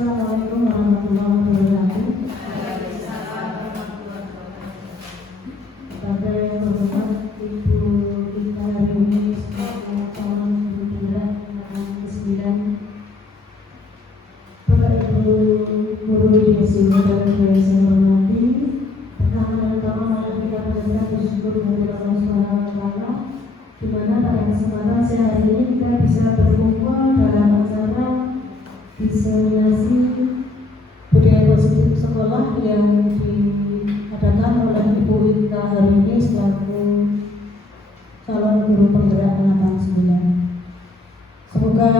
Assalamualaikum warahmatullahi wabarakatuh. Pada yang terhormat Ibu kita hari ini sebagai calon ibu tunggal anak ke-9, Bapak Ibu guru di SD dan yang saya hormati, pertama-tama mari kita panjatkan bersyukur kepada Allah Subhanahu wa Ta'ala, di mana pada kesempatan siang hari ini kita bisa berkumpul dalam acara diseminasi budaya positif sekolah yang diadakan oleh Ibu Ika hari ini selaku calon guru penggerak angkatan 9. Semoga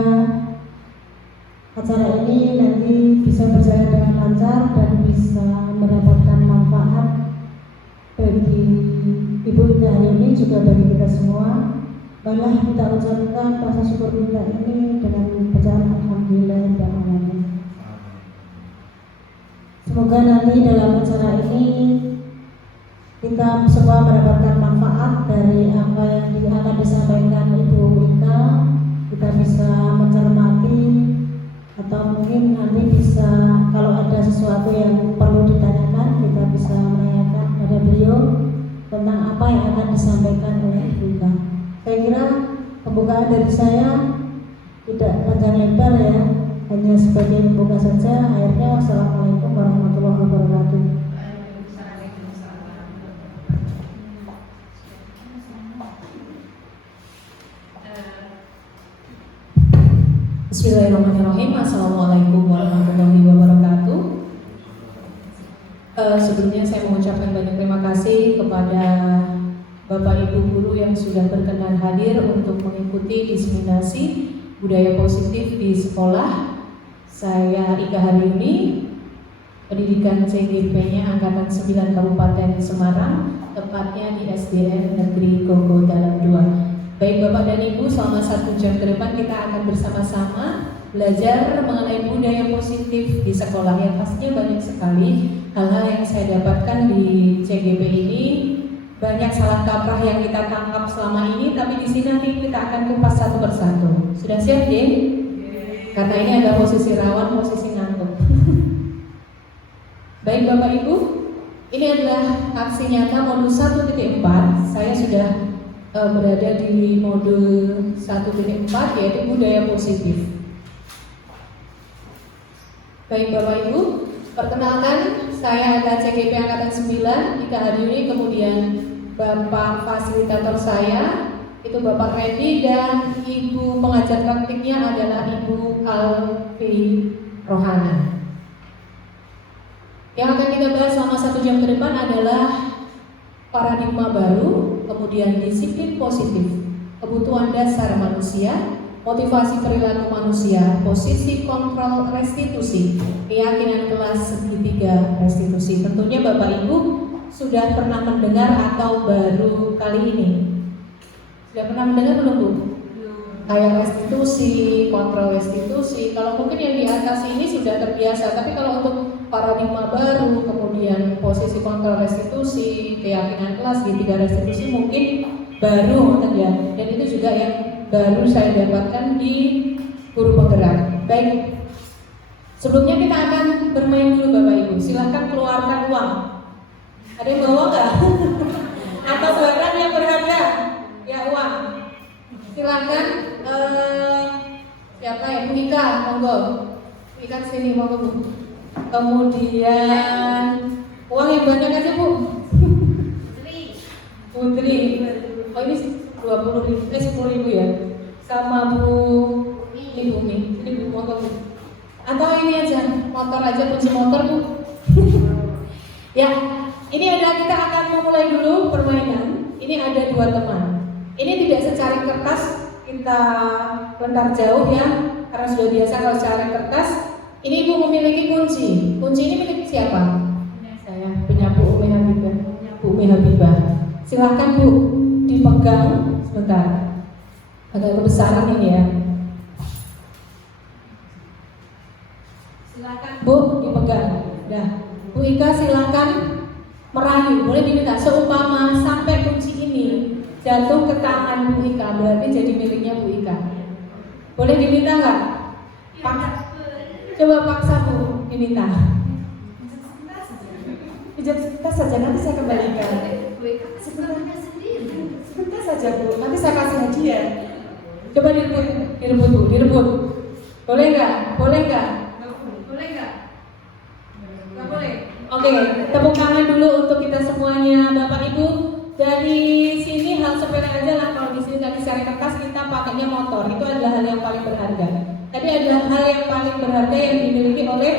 acara ini nanti bisa berjalan dengan lancar dan bisa mendapatkan manfaat bagi Ibu Ika hari ini juga bagi kita semua. Malah kita ucapkan rasa syukur kita ini dengan bacaan Alhamdulillah dan Alhamdulillah. Semoga nanti dalam acara ini kita semua mendapatkan manfaat dari apa yang akan disampaikan Ibu Ika. Kita bisa mencermati atau mungkin nanti bisa kalau ada sesuatu yang perlu ditanyakan kita bisa menanyakan pada beliau tentang apa yang akan disampaikan oleh Ibu Ika. Saya kira pembukaan dari saya tidak panjang lebar ya, hanya sebagai pembuka saja. Akhirnya Assalamualaikum warahmatullahi wabarakatuh. Bismillahirrahmanirrahim. Assalamualaikum warahmatullahi wabarakatuh. Sebelumnya saya mengucapkan banyak terima kasih kepada Bapak Ibu guru yang sudah berkenan hadir untuk mengikuti diseminasi budaya positif di sekolah. Saya Ika hari ini, pendidikan CGP-nya Angkatan 9 Kabupaten Semarang, tepatnya di SDN Negeri Gogo Dalam 2. Baik Bapak dan Ibu, selama 1 jam ke depan kita akan bersama-sama belajar mengenai budaya positif di sekolah, yang pastinya banyak sekali hal-hal yang saya dapatkan di CGP ini. Banyak salah kaprah yang kita tangkap selama ini, tapi di sini nanti kita akan kupas satu persatu. Sudah siap, geng? Karena ini ada posisi rawan, posisi ngantuk. Baik Bapak Ibu, ini adalah aksi nyata modul 1.4. Saya sudah berada di modul 1.4, yaitu budaya positif. Baik Bapak Ibu, perkenalkan, saya adalah CGP Angkatan 9 Ika Hadiri, kemudian Bapak fasilitator saya itu Bapak Randy, dan Ibu pengajar praktiknya adalah Ibu Alfi Rohana. Yang akan kita bahas selama 1 jam ke depan adalah paradigma baru, kemudian disiplin positif, kebutuhan dasar manusia, motivasi perilaku manusia, posisi kontrol restitusi, keyakinan kelas segitiga restitusi. Tentunya Bapak Ibu sudah pernah mendengar atau baru kali ini? Sudah pernah mendengar belum Bu? Kayak restitusi, kontrol restitusi. Kalau mungkin yang di atas ini sudah terbiasa, tapi kalau untuk paradigma baru, kemudian posisi kontrol restitusi, keyakinan kelas segitiga restitusi mungkin baru ya. Dan itu juga yang baru saya dapatkan di guru penggerak. Baik, sebelumnya kita akan bermain dulu Bapak Ibu. Silahkan keluarkan uang. Ada yang bawa nggak? Atau barang yang berharga? Ya uang. Silakan. Siapa ya? Bu Ika, monggo. Bu Ika sini, monggo Bu. Kemudian uang yang banyak aja Bu. Putri. Oh ini 20.000, 10.000 ya. Sama Bu ini Bumi. Ini Bu, monggo Bu. Atau ini aja, motor aja, kunci motor Bu. Ya. Ini ada, kita akan memulai dulu permainan. Ini ada 2 teman. Ini tidak secari kertas kita lentar jauh ya, karena sudah biasa kalau secari kertas. Ini Ibu memiliki kunci. Kunci ini milik siapa? Saya, punya Bu Umi Habibah. Bu Umi Habibah. Silahkan Bu dipegang sebentar. Agak kebesaran ini ya. Silahkan Bu dipegang. Dah. Bu Ika silahkan merayu, boleh diminta seumpama sampai kunci ini jatuh ke tangan Bu Ika, berarti jadi miliknya Bu Ika. Boleh diminta nggak? Coba paksa Bu Yunita. Pijat sebentar saja, nanti saya kembalikan. Sebentar saja Bu, nanti saya kasih hadiah. Coba direbut Bu, direbut. Boleh nggak? Boleh nggak? Boleh nggak? Nggak boleh. Oke, tepuk tangan dulu untuk kita semuanya, Bapak Ibu. Dari sini hal sepele aja lah, kalau di sini tadi cari kertas kita pakainya motor, itu adalah hal yang paling berharga. Tadi ada hal yang paling berharga yang dimiliki oleh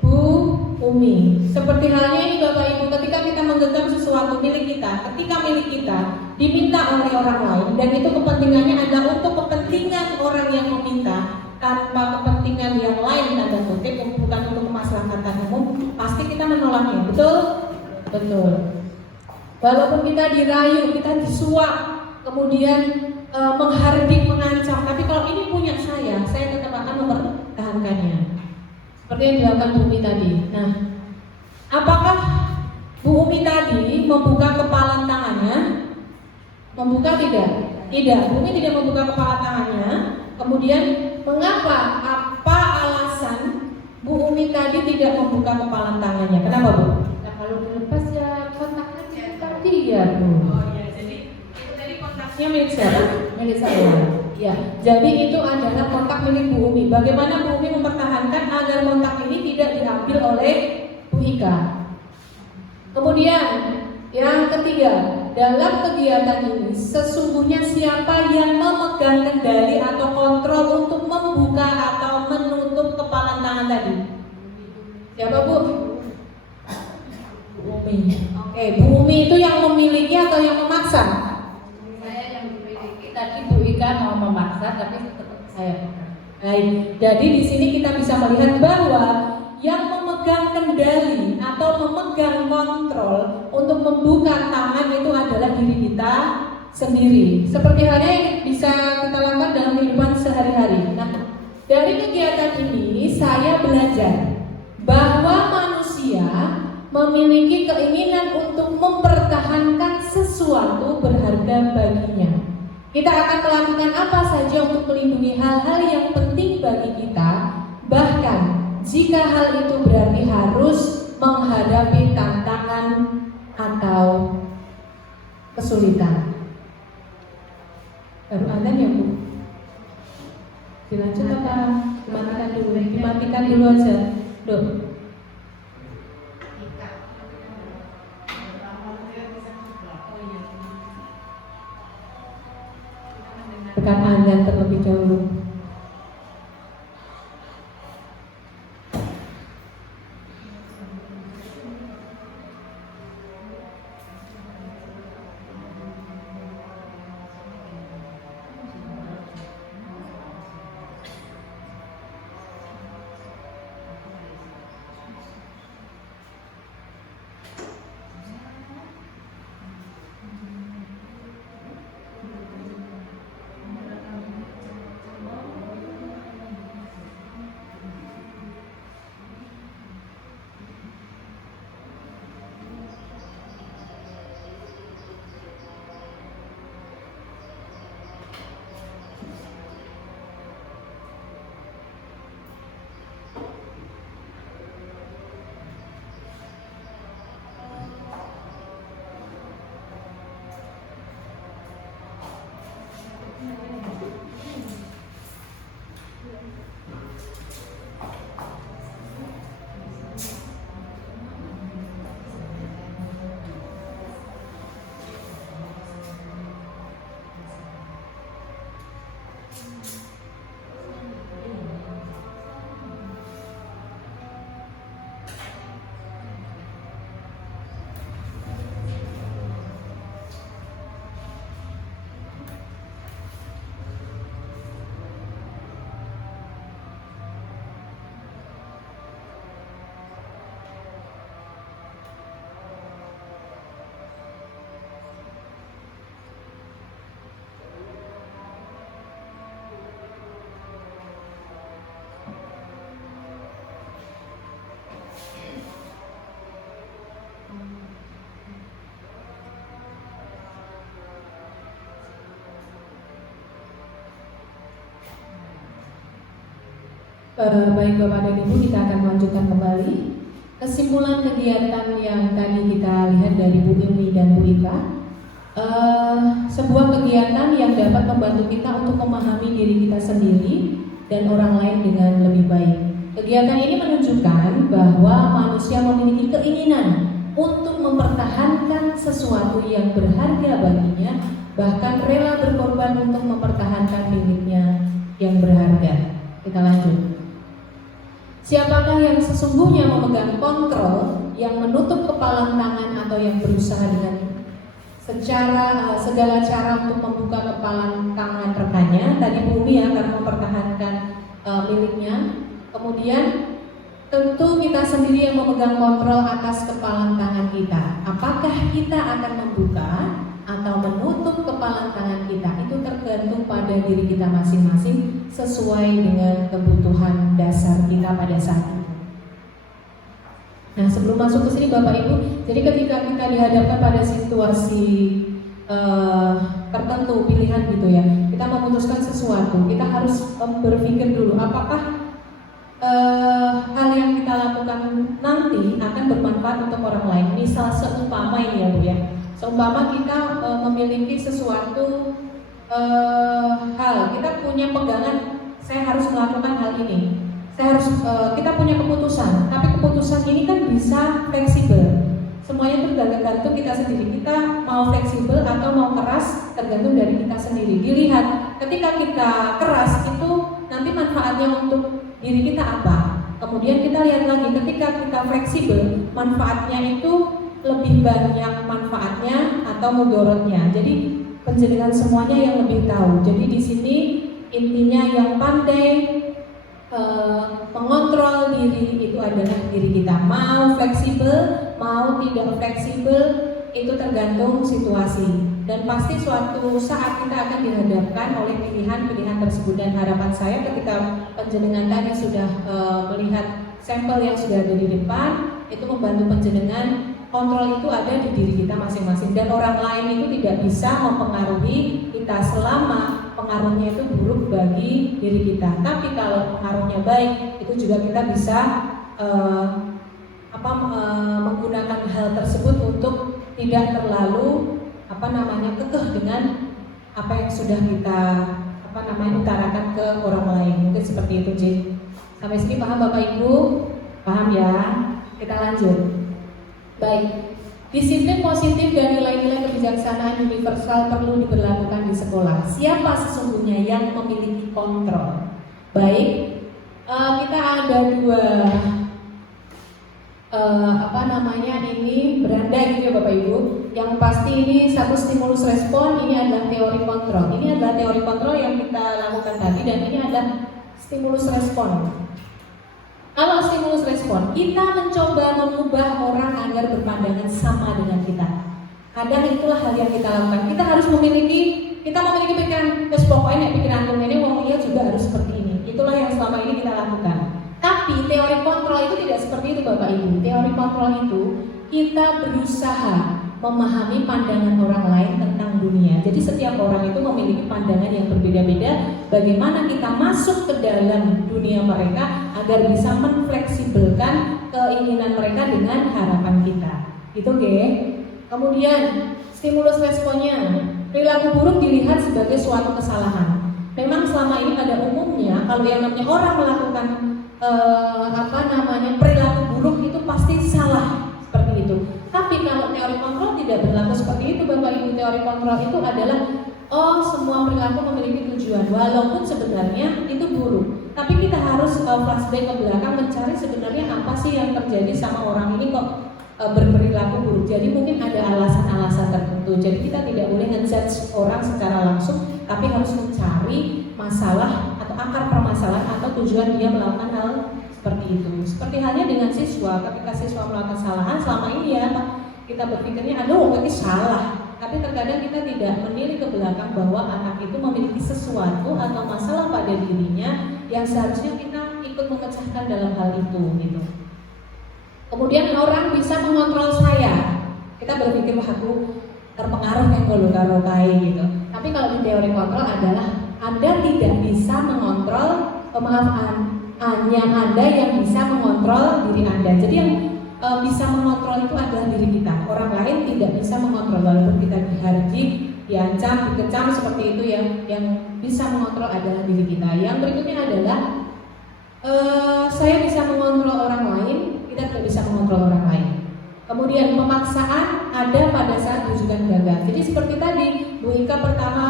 Bu Umi. Seperti halnya ini Bapak Ibu, ketika kita menggenggam sesuatu milik kita, ketika milik kita diminta oleh orang lain dan itu kepentingannya adalah untuk kepentingan orang yang meminta tanpa kepentingan yang lain, tanda kutip, bukan untuk kemaslahatan umum, pasti kita menolaknya. Betul? Betul. Walaupun kita dirayu, kita disuap, kemudian menghardik, mengancam, tapi kalau ini punya saya tetap akan mempertahankannya. Seperti yang dilakukan Bu Umi tadi. Nah, apakah Bu Umi tadi membuka kepala tangannya? Membuka tidak? Tidak. Bu Umi tidak membuka kepala tangannya. Kemudian mengapa? Apa alasan Bu Umi tadi tidak membuka kepala tangannya? Kenapa Bu? Nah, kalau dilepas ya kontaknya dia Bu. Oh iya, jadi itu tadi kontaknya milik siapa? Milik saya. Ya, jadi itu adalah kontak milik Bu Umi. Bagaimana Bu Umi mempertahankan agar kontak ini tidak diambil oleh Bu Ika? Kemudian yang ketiga, dalam kegiatan ini sesungguhnya siapa yang memegang kendali atau kontrol untuk membuka atau menutup kepalan tangan tadi? Siapa Bu? Bu Umi. Oke, Bu Umi itu yang memiliki atau yang memaksa? Saya yang memiliki. Tadi Bu Ika mau memaksa tapi tetap saya. Baik, jadi di sini kita bisa melihat bahwa yang memegang kendali atau memegang kontrol untuk membuka tangan itu adalah diri kita sendiri. Seperti halnya yang bisa kita lakukan dalam kehidupan sehari-hari. Nah, dari kegiatan ini saya belajar bahwa manusia memiliki keinginan untuk mempertahankan sesuatu berharga baginya. Kita akan melakukan apa saja untuk melindungi hal-hal yang penting bagi kita, bahkan jika hal itu berarti harus menghadapi tantangan atau kesulitan. Baru ada ya Bu? Dilanjut apa? Dimatikan dulu? Dimatikan dulu aja. Duh. Tekan azan terlebih dahulu. Baik Bapak dan Ibu, kita akan melanjutkan kembali kesimpulan kegiatan yang tadi kita lihat dari Bu Umi dan Bu Ika. Sebuah kegiatan yang dapat membantu kita untuk memahami diri kita sendiri dan orang lain dengan lebih baik. Kegiatan ini menunjukkan bahwa manusia memiliki keinginan untuk mempertahankan sesuatu yang berharga baginya, bahkan rela berkorban untuk mempertahankan miliknya yang berharga. Kita lanjut. Siapakah yang sesungguhnya memegang kontrol, yang menutup kepalang tangan atau yang berusaha dengan segala cara untuk membuka kepalang tangan rekannya? Tadi Bu Umi ya, karena mempertahankan miliknya. Kemudian tentu kita sendiri yang memegang kontrol atas kepalang tangan kita. Apakah kita akan membuka atau menutup kepalang tangan kita? Itu tergantung pada diri kita masing-masing sesuai dengan kebutuhan dasar kita pada saat itu. Nah, sebelum masuk ke sini Bapak Ibu, jadi ketika kita dihadapkan pada situasi tertentu, pilihan gitu ya, kita memutuskan sesuatu, kita harus berpikir dulu apakah hal yang kita lakukan nanti akan bermanfaat untuk orang lain. Misal seumpama ini ya Bu ya, seumpama kita memiliki sesuatu hal, kita punya pegangan, saya harus melakukan hal ini. Saya harus, kita punya keputusan, tapi keputusan ini kan bisa fleksibel. Semuanya itu tergantung kita sendiri. Kita mau fleksibel atau mau keras tergantung dari kita sendiri. Dilihat ketika kita keras itu nanti manfaatnya untuk diri kita apa. Kemudian kita lihat lagi ketika kita fleksibel, manfaatnya itu lebih banyak manfaatnya atau mudorotnya. Jadi penjelasan semuanya yang lebih tahu. Jadi di sini intinya yang pandai mengontrol diri itu adalah diri kita. Mau fleksibel, mau tidak fleksibel itu tergantung situasi. Dan pasti suatu saat kita akan dihadapkan oleh pilihan-pilihan tersebut. Dan harapan saya ketika penjenengan tadi sudah melihat sampel yang sudah ada di depan, itu membantu penjenengan kontrol itu ada di diri kita masing-masing. Dan orang lain itu tidak bisa mempengaruhi kita selama pengaruhnya itu buruk bagi diri kita. Tapi kalau pengaruhnya baik, itu juga kita bisa menggunakan hal tersebut untuk tidak terlalu kekeh dengan apa yang sudah kita utarakan ke orang lain. Mungkin seperti itu, Jin. Sampai sini paham Bapak Ibu? Paham ya? Kita lanjut. Baik. Disiplin positif dan nilai-nilai kebijaksanaan universal perlu diberlakukan di sekolah. Siapa sesungguhnya yang memiliki kontrol? Baik, kita ada dua ini beranda gitu ya Bapak Ibu. Yang pasti ini satu stimulus respon, ini adalah teori kontrol. Ini adalah teori kontrol yang kita lakukan tadi, dan ini ada stimulus respon. Kalau stimulus respon, kita mencoba mengubah orang agar berpandangan sama dengan kita. Kadang itulah hal yang kita lakukan. Kita memiliki pikiran, pokoknya pikiran ini iya juga harus seperti ini. Itulah yang selama ini kita lakukan. Tapi teori kontrol itu tidak seperti itu Bapak Ibu. Teori kontrol itu kita berusaha memahami pandangan orang lain tentang dunia. Jadi setiap orang itu memiliki pandangan yang berbeda-beda. Bagaimana kita masuk ke dalam dunia mereka agar bisa menfleksibelkan keinginan mereka dengan harapan kita. Gitu oke? Kemudian stimulus responnya, perilaku buruk dilihat sebagai suatu kesalahan. Memang selama ini pada umumnya kalau yang namanya orang melakukan perilaku buruk itu pasti salah seperti itu. Tapi kalau teori kontrol tidak berlaku seperti itu Bapak Ibu. Teori kontrol itu adalah semua perilaku memiliki tujuan, walaupun sebenarnya itu buruk. Tapi kita harus flashback ke belakang mencari sebenarnya apa sih yang terjadi sama orang ini kok berperilaku buruk. Jadi mungkin ada alasan-alasan tertentu. Jadi kita tidak boleh ngejudge orang secara langsung, tapi harus mencari masalah atau akar permasalahan atau tujuan dia melakukan hal seperti itu. Seperti halnya dengan siswa, ketika siswa melakukan kesalahan selama ini ya kita berpikirnya ini salah. Tapi terkadang kita tidak menilik ke belakang bahwa anak itu memiliki sesuatu atau masalah pada dirinya yang seharusnya kita ikut memecahkan dalam hal itu gitu. Kemudian orang bisa mengontrol saya. Kita berpikir aku terpengaruh yang kalau gitu. Tapi kalau di teori kontrol adalah Anda tidak bisa mengontrol hanya Anda yang bisa mengontrol diri Anda. Jadi yang bisa mengontrol itu adalah diri kita. Orang lain tidak bisa mengontrol, walaupun kita dihardik, diancam, dikecam seperti itu, yang bisa mengontrol adalah diri kita. Yang berikutnya adalah saya bisa mengontrol orang lain, kita tidak bisa mengontrol orang lain. Kemudian pemaksaan ada pada saat rujukan gagal. Jadi seperti tadi Bu Ika pertama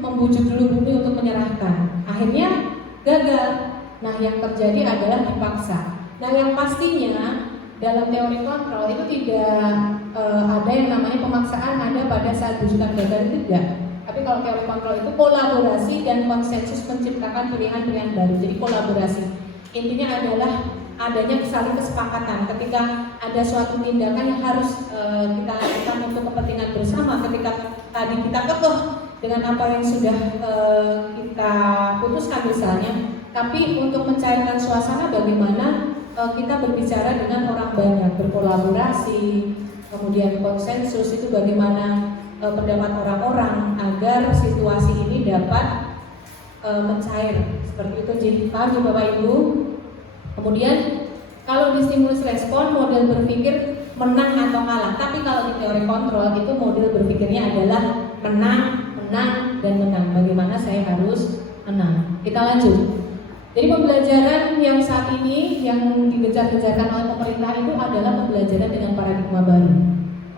membujuk dulu Bumi untuk menyerahkan, akhirnya gagal. Nah yang terjadi adalah dipaksa. Nah yang pastinya dalam teori kontrol itu tidak ada yang namanya pemaksaan ada pada saat rujukan gagal, itu tidak. Tapi kalau teori kontrol itu kolaborasi dan konsensus menciptakan pilihan-pilihan baru. Jadi kolaborasi intinya adalah adanya saling kesepakatan ketika ada suatu tindakan yang harus kita lakukan untuk kepentingan bersama. Ketika tadi kita kekeh dengan apa yang sudah kita putuskan misalnya, tapi untuk mencairkan suasana bagaimana kita berbicara dengan orang banyak, berkolaborasi, kemudian konsensus itu bagaimana pendapat orang-orang agar situasi ini dapat mencair seperti itu. Jadi paham Bapak Ibu? Kemudian kalau di stimulus respon model berpikir menang atau kalah. Tapi kalau di teori kontrol itu model berpikirnya adalah menang, dan menang. Bagaimana saya harus menang? Kita lanjut. Jadi pembelajaran yang saat ini yang dikejar-kejarkan oleh pemerintah itu adalah pembelajaran dengan paradigma baru.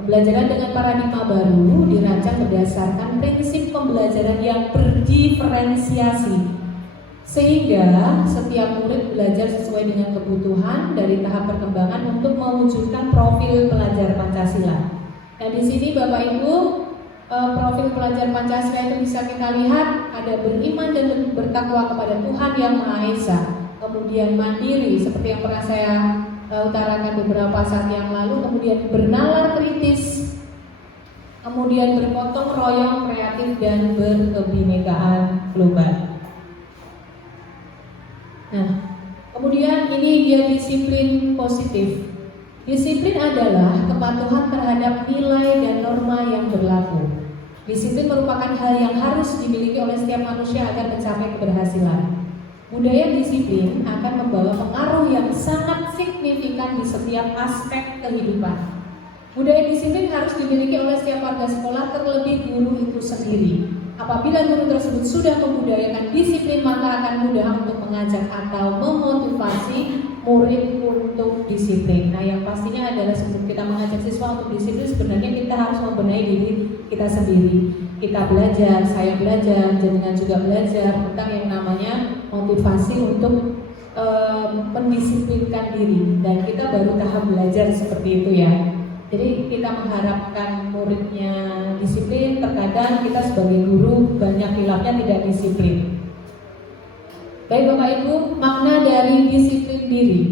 Pembelajaran dengan paradigma baru dirancang berdasarkan prinsip pembelajaran yang berdiferensiasi, sehingga setiap murid belajar sesuai dengan kebutuhan dari tahap perkembangan untuk mewujudkan profil pelajar Pancasila. Nah di sini Bapak Ibu, profil pelajar Pancasila itu bisa kita lihat ada beriman dan bertakwa kepada Tuhan Yang Maha Esa, kemudian mandiri seperti yang pernah saya utarakan beberapa saat yang lalu, kemudian bernalar kritis, kemudian bergotong royong, kreatif, dan berkebinekaan global. Nah, kemudian ini dia disiplin positif. Disiplin adalah kepatuhan terhadap nilai dan norma yang berlaku. Disiplin merupakan hal yang harus dimiliki oleh setiap manusia agar mencapai keberhasilan. Budaya disiplin akan membawa pengaruh yang sangat signifikan di setiap aspek kehidupan. Budaya disiplin harus dimiliki oleh setiap warga sekolah, terlebih guru itu sendiri. Apabila guru tersebut sudah membudayakan disiplin, maka akan mudah untuk mengajak atau memotivasi murid untuk disiplin. Nah, yang pastinya adalah sebelum kita mengajak siswa untuk disiplin, sebenarnya kita harus membenahi diri kita sendiri. Kita belajar, saya belajar, jenengan juga belajar tentang yang namanya motivasi untuk mendisiplinkan diri, dan kita baru tahap belajar seperti itu ya. Jadi kita mengharapkan muridnya disiplin, terkadang kita sebagai guru banyak hilafnya tidak disiplin. Baik Bapak Ibu, makna dari disiplin diri.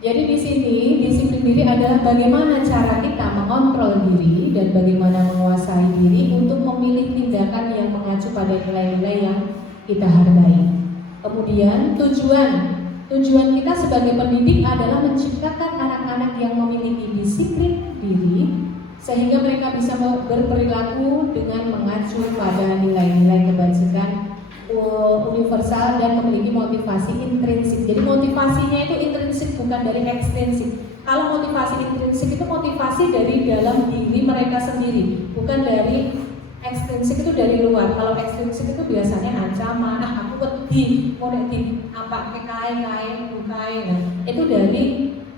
Jadi di sini disiplin diri adalah bagaimana cara kita mengontrol diri dan bagaimana menguasai diri untuk memilih tindakan yang mengacu pada nilai-nilai yang kita hargai. Kemudian tujuan kita sebagai pendidik adalah menciptakan anak-anak yang memiliki disiplin diri sehingga mereka bisa berperilaku dengan mengacu pada nilai-nilai kebajikan universal dan memiliki motivasi intrinsik. Jadi motivasinya itu intrinsik, bukan dari ekstrinsik. Kalau motivasi intrinsik itu motivasi dari dalam diri mereka sendiri, bukan dari ekstrinsik itu dari luar. Kalau ekstrinsik itu biasanya ancaman, aku wedi, mau di apa kain bukain, nah, itu dari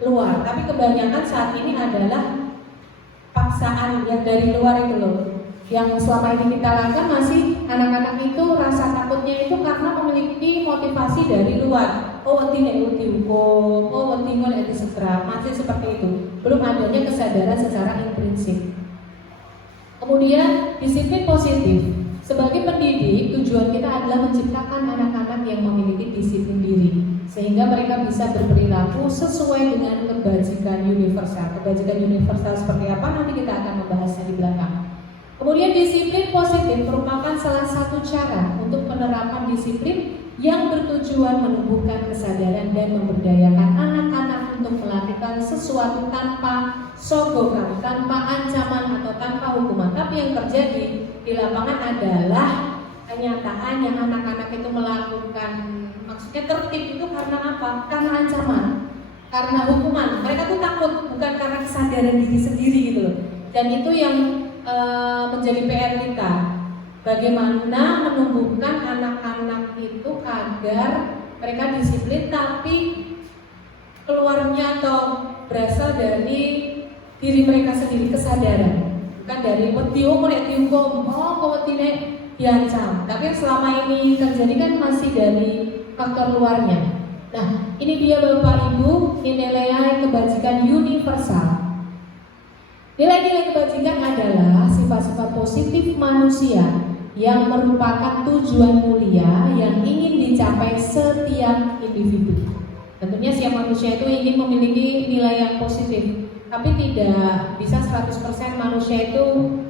luar. Tapi kebanyakan saat ini adalah paksaan yang dari luar itu loh. Yang selama ini kita lakukan masih anak-anak itu rasa takutnya itu karena memiliki motivasi dari luar. Oh wedi nek dihukum, oh wedi nek disetrap, masih seperti itu. Belum adanya kesadaran secara intrinsik. Kemudian disiplin positif. Sebagai pendidik, tujuan kita adalah menciptakan anak-anak yang memiliki disiplin diri sehingga mereka bisa berperilaku sesuai dengan kebajikan universal. Kebajikan universal seperti apa nanti kita akan membahasnya di belakang. Kemudian disiplin positif merupakan salah satu cara untuk penerapan disiplin yang bertujuan menumbuhkan kesadaran dan memberdayakan anak-anak untuk melakukan sesuatu tanpa sogokan, tanpa ancaman atau tanpa hukuman. Tapi yang terjadi di lapangan adalah kenyataan yang anak-anak itu melakukan, maksudnya tertib itu karena apa? Karena ancaman, karena hukuman. Mereka tuh takut, bukan karena kesadaran diri sendiri gitu loh. Dan itu yang menjadi PR kita. Bagaimana menumbuhkan anak-anak itu agar mereka disiplin, tapi keluarnya atau berasal dari diri mereka sendiri, kesadaran, bukan dari wedi mulai dihukum, wedi diancam. Tapi selama ini terjadi kan masih dari faktor luarnya. Nah, ini dia Bapak Ibu, nilai kebajikan universal. Nilai-nilai kebajikan adalah sifat-sifat positif manusia yang merupakan tujuan mulia yang ingin dicapai setiap individu. Tentunya setiap manusia itu ingin memiliki nilai yang positif, tapi tidak bisa 100% manusia itu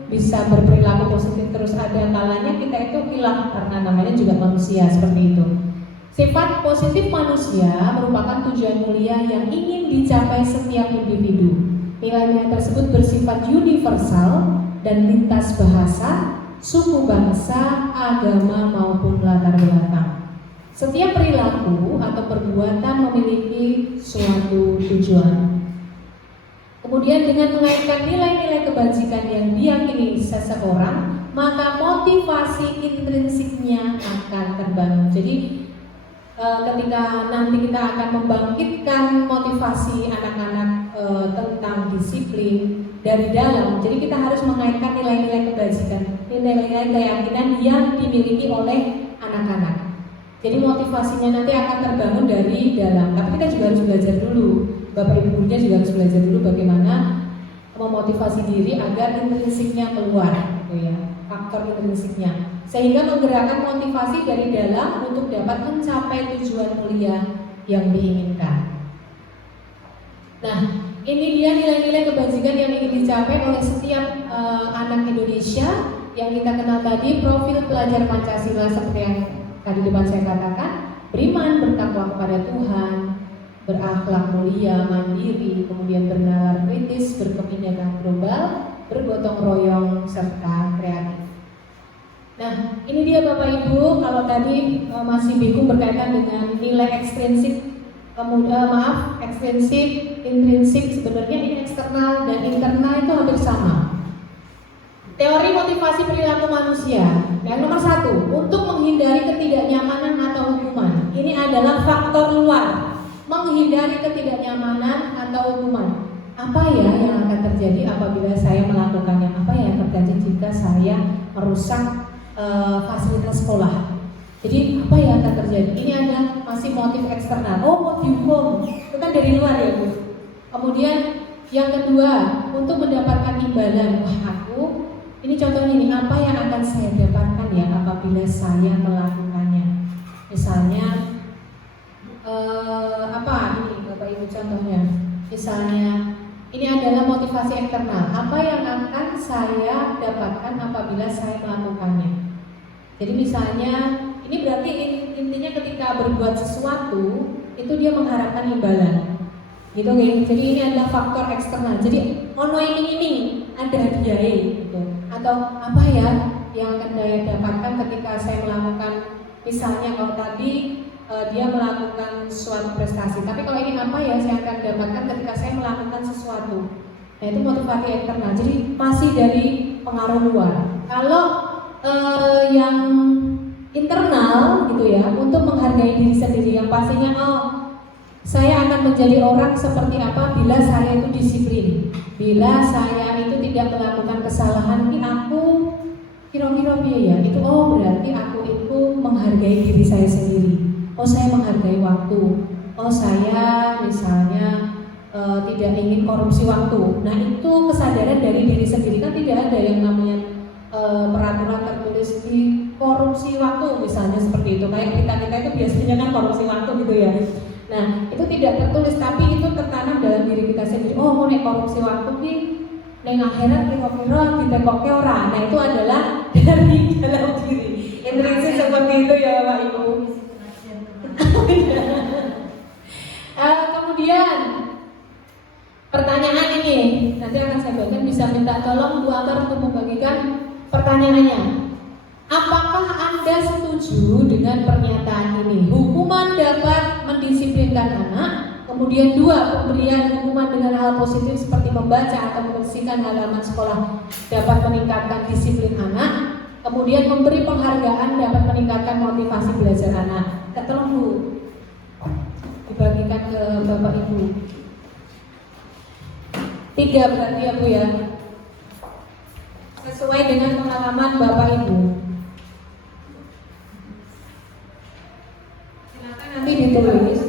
bisa berperilaku positif terus. Ada kalanya kita itu hilang karena namanya juga manusia, seperti itu. Sifat positif manusia merupakan tujuan mulia yang ingin dicapai setiap individu. Nilai-nilai tersebut bersifat universal dan lintas bahasa, suku bangsa, agama maupun latar belakang. Setiap perilaku atau perbuatan memiliki suatu tujuan. Kemudian dengan mengaitkan nilai-nilai kebajikan yang diyakini seseorang, maka motivasi intrinsiknya akan terbangun. Jadi ketika nanti kita akan membangkitkan motivasi anak-anak tentang disiplin dari dalam, jadi kita harus mengaitkan nilai-nilai kebajikan, nilai-nilai keyakinan yang dimiliki oleh anak-anak. Jadi motivasinya nanti akan terbangun dari dalam. Tapi kita juga harus belajar dulu, Bapak Ibu gurunya juga harus belajar dulu bagaimana memotivasi diri agar intrinsiknya keluar, gitu ya, faktor intrinsiknya, sehingga menggerakkan motivasi dari dalam untuk dapat mencapai tujuan mulia yang diinginkan. Nah, ini dia nilai-nilai kebajikan yang ingin dicapai oleh setiap anak Indonesia yang kita kenal tadi. Profil pelajar Pancasila seperti yang tadi depan saya katakan: beriman, bertakwa kepada Tuhan, berakhlak mulia, mandiri, kemudian bernalar kritis, berkebinekaan global, bergotong royong, serta kreatif. Nah, ini dia Bapak Ibu, kalau tadi masih bingung berkaitan dengan nilai ekstrinsik, ekstrinsik, intrinsik, sebenarnya ini eksternal dan internal itu hampir sama. Teori motivasi perilaku manusia yang nomor 1, untuk menghindari ketidaknyamanan atau hukuman. Ini adalah faktor luar, menghindari ketidaknyamanan atau hukuman. Apa ya yang akan terjadi apabila saya melakukannya? Apa yang terjadi jika saya merusak fasilitas sekolah? Jadi apa yang akan terjadi? Ini ada masih motif eksternal. Oh, mau dihukum, itu kan dari luar ya Bu. Kemudian yang kedua, untuk mendapatkan imbalan. Wah, ini contohnya nih, apa yang akan saya dapatkan ya apabila saya melakukannya? Misalnya apa ini Bapak Ibu contohnya? Misalnya ini adalah motivasi eksternal. Apa yang akan saya dapatkan apabila saya melakukannya? Jadi misalnya ini berarti intinya ketika berbuat sesuatu itu dia mengharapkan imbalan, gitu kan? Jadi ini adalah faktor eksternal. Jadi ono iming-iming, ada hadiah gitu. Atau apa ya yang akan saya dapatkan ketika saya melakukan, misalnya kalau tadi dia melakukan suatu prestasi, tapi kalau ini apa ya saya akan dapatkan ketika saya melakukan sesuatu. Nah itu motivasi eksternal. Jadi masih dari pengaruh luar. Kalau yang internal gitu ya, untuk menghargai diri sendiri, yang pastinya saya akan menjadi orang seperti apa bila saya itu disiplin, bila saya itu tidak melakukan kesalahan. Ini aku kira-kira ya itu berarti aku itu menghargai diri saya sendiri. Saya menghargai waktu. Saya misalnya tidak ingin korupsi waktu. Nah itu kesadaran dari diri sendiri. Kan tidak ada yang namanya peraturan tertulis di korupsi waktu misalnya seperti itu. Kayak kita itu biasanya kan korupsi waktu gitu ya. Nah itu tidak tertulis, tapi itu tertanam dalam diri kita sendiri. Mau nek korupsi waktu ki neng akhirat kira-kira ditekokke ora. Nah itu adalah dari dalam diri. Intrinsik seperti itu ya Bapak Ibu. Kemudian pertanyaan ini nanti akan saya bagikan, bisa minta tolong Bu Ambar untuk membagikan pertanyaannya. Apakah Anda setuju dengan pernyataan ini? Hukuman dapat mendisiplinkan anak. Kemudian 2, pemberian hukuman dengan hal positif seperti membaca atau membersihkan halaman sekolah dapat meningkatkan disiplin anak. Kemudian memberi penghargaan dapat meningkatkan motivasi belajar anak. Tolong Bu, dibagikan ke Bapak Ibu. 3 berarti ya Bu ya. Sesuai dengan pengalaman Bapak Ibu. Silakan nanti ditulis.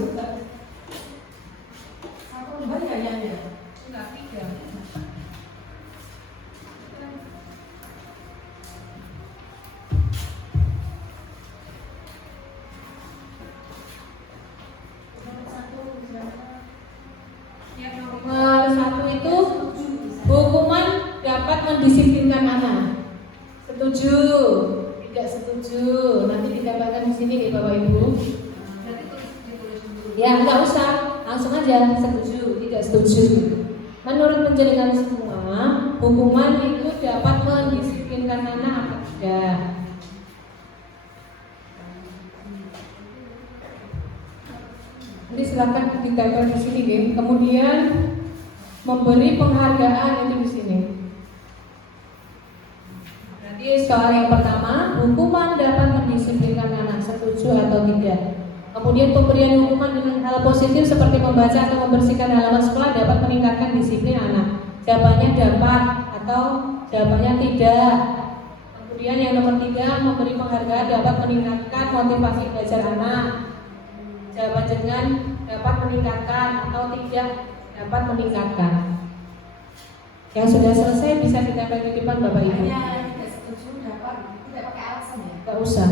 Nomor 1 itu hukuman dapat mendisiplinkan anak. Setuju? Tidak setuju? Nanti dikatakan di sini nih Bapak Ibu. Ya nggak usah, langsung aja setuju, tidak setuju. Menurut penjaringan semua, hukuman itu dapat mendisiplinkan anak atau tidak? Jadi silakan ditempel di sini, geng. Kemudian memberi penghargaan itu di sini. Berarti soal yang pertama, hukuman dapat mendisiplinkan anak, setuju atau tidak? Kemudian pemberian hukuman dengan hal positif seperti membaca atau membersihkan halaman sekolah dapat meningkatkan disiplin anak. Jawabannya dapat atau jawabannya tidak. Kemudian yang nomor 3, memberi penghargaan dapat meningkatkan motivasi belajar anak. Jawaban dengan dapat meningkatkan atau tidak dapat meningkatkan. Yang sudah selesai bisa ditempel di depan Bapak Ibu. Tidak setuju dapat, tidak pakai alasan ya? Gak usah.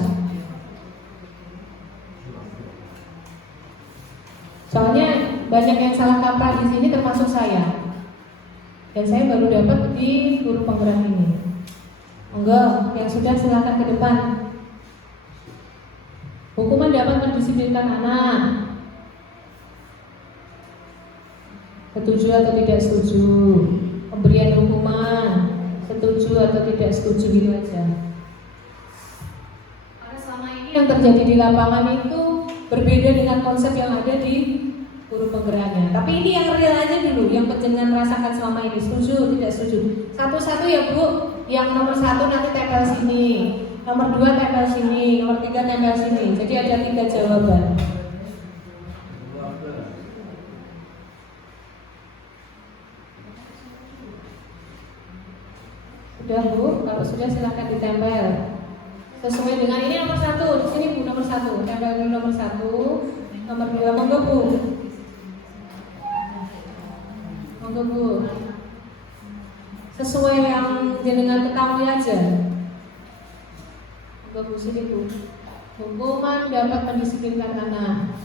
Soalnya banyak yang salah kaprah di sini termasuk saya. Dan saya baru dapat di guru penggerak ini. Enggak, yang sudah silakan ke depan. Hukuman dapat mendisiplinkan anak. Setuju atau tidak setuju? Pemberian hukuman, setuju atau tidak setuju, gitu aja. Karena selama ini yang terjadi di lapangan itu berbeda dengan konsep yang ada di guru penggeraknya. Tapi ini yang real aja dulu, yang penjenengan rasakan selama ini. Setuju, tidak setuju? Satu-satu ya Bu. Yang nomor 1 nanti tempel sini, nomor 2 tempel sini, nomor 3 tempel sini. Jadi ada 3 jawaban. Sudah Bu, kalau sudah silakan ditempel sesuai dengan ini nomor 1. Di sini Bu, nomor 1. Tempel dulu nomor 1. Nomor 2, monggo Bu. Monggo Bu. Sesuai yang jenengan ketahui aja. Monggo Bu, sini Bu. Hukuman dapat mendisiplinkan anak.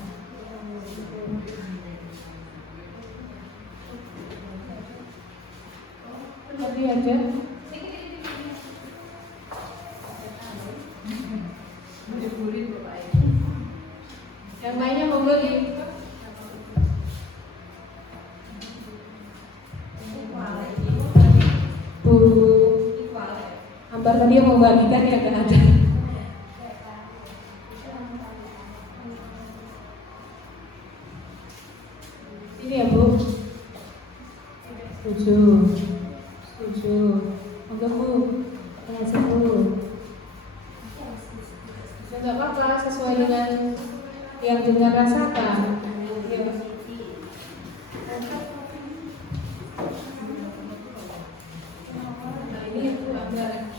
Tadi aja. Yang lainnya monggo di Bu Ambar tadi yang membagikan ya kan ada. Ini ya Bu. Setuju. Setuju. Monggo Bu. Terima Bu. Enggak apa-apa, sesuai dengan yang jenengan rasakan. Ya. Nah ini Bu Ambar.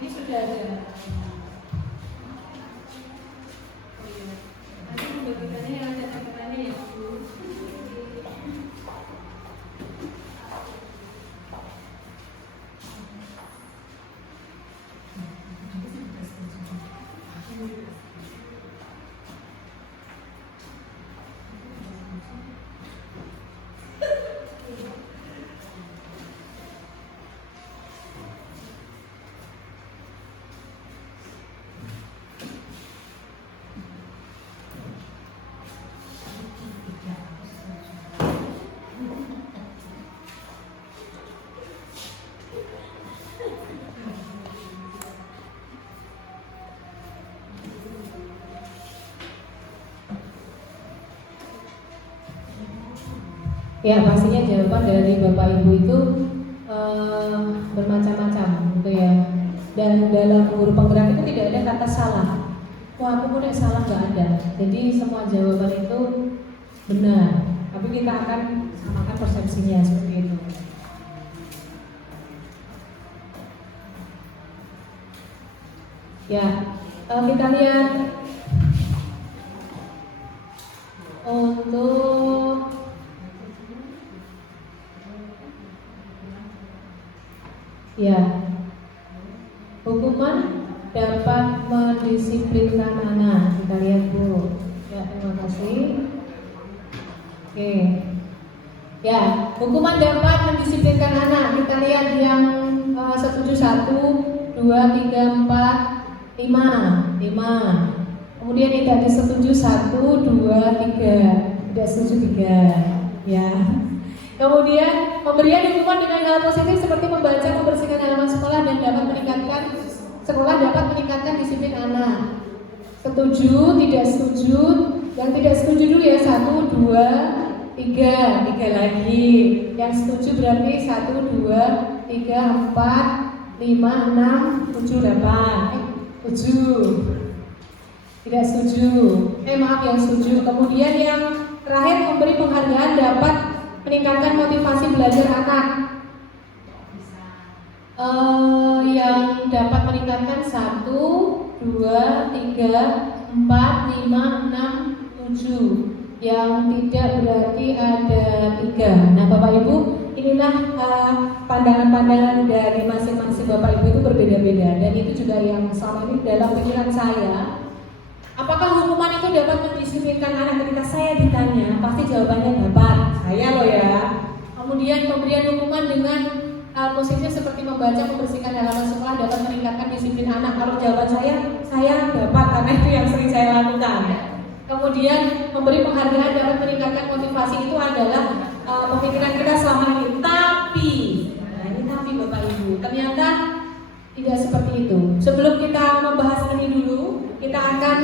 Ini sudah ada. Nanti pembagiannya yang ada tekanannya ya Bu. Ya, pastinya jawaban dari Bapak Ibu itu bermacam-macam gitu ya. Dan dalam guru penggerak itu tidak ada kata salah. Wah, aku udah salah, nggak ada. Jadi semua jawaban itu benar. Tapi kita akan samakan persepsinya seperti itu. Ya, kita lihat untuk ya, hukuman dapat mendisiplinkan anak. Kita lihat Bu. Ya, terima kasih. Oke. Ya, hukuman dapat mendisiplinkan anak. Kita lihat yang setuju 1, 2, 3, 4, 5. Kemudian tidak disetujui 1, 2, 3. Tidak setuju 3. Ya. Kemudian pemberian hukuman dengan hal positif seperti membaca, membersihkan halaman sekolah dan dapat meningkatkan disiplin anak. Setuju, tidak setuju, yang tidak setuju dulu ya 1, 2, 3 lagi. Yang setuju berarti 1, 2, 3, 4, 5, 6, 7, 8. 7. Tidak setuju. Maaf, yang setuju. Kemudian yang terakhir memberi penghargaan dapat meningkatkan motivasi belajar anak. Yang dapat meningkatkan 1, 2, 3, 4, 5, 6, 7. Yang tidak berarti ada 3. Nah, Bapak Ibu, inilah pandangan-pandangan dari masing-masing Bapak Ibu itu berbeda-beda. Dan itu juga yang selama ini dalam pikiran saya. Apakah hukuman itu dapat mendisiplinkan anak? Ketika saya ditanya, pasti jawabannya dapat. Saya loh ya. Kemudian pemberian hukuman dengan positif seperti membaca, membersihkan halaman sekolah dapat meningkatkan disiplin anak. Kalau jawaban saya dapat karena itu yang sering saya lakukan. Kemudian memberi penghargaan dapat meningkatkan motivasi itu adalah pemikiran kita selama ini. Tapi, nah ini tapi Bapak Ibu, ternyata tidak seperti itu. Sebelum kita membahas ini dulu, kita akan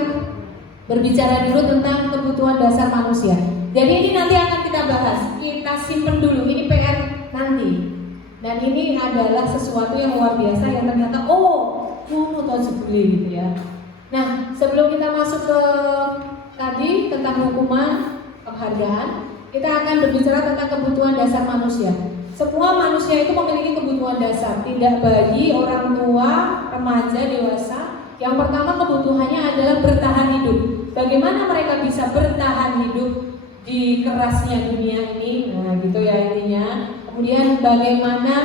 berbicara dulu tentang kebutuhan dasar manusia. Jadi ini nanti akan kita bahas, kita simpen dulu, ini PR nanti. Dan ini adalah sesuatu yang luar biasa yang ternyata mau tahu sebeli gitu ya. Nah, sebelum kita masuk ke tadi tentang hukuman, penghargaan, kita akan berbicara tentang kebutuhan dasar manusia. Semua manusia itu memiliki kebutuhan dasar, tidak bayi, orang tua, remaja, dewasa. Yang pertama kebutuhannya adalah bertahan hidup. Bagaimana mereka bisa bertahan hidup di kerasnya dunia ini? Nah, gitu ya intinya. Kemudian bagaimana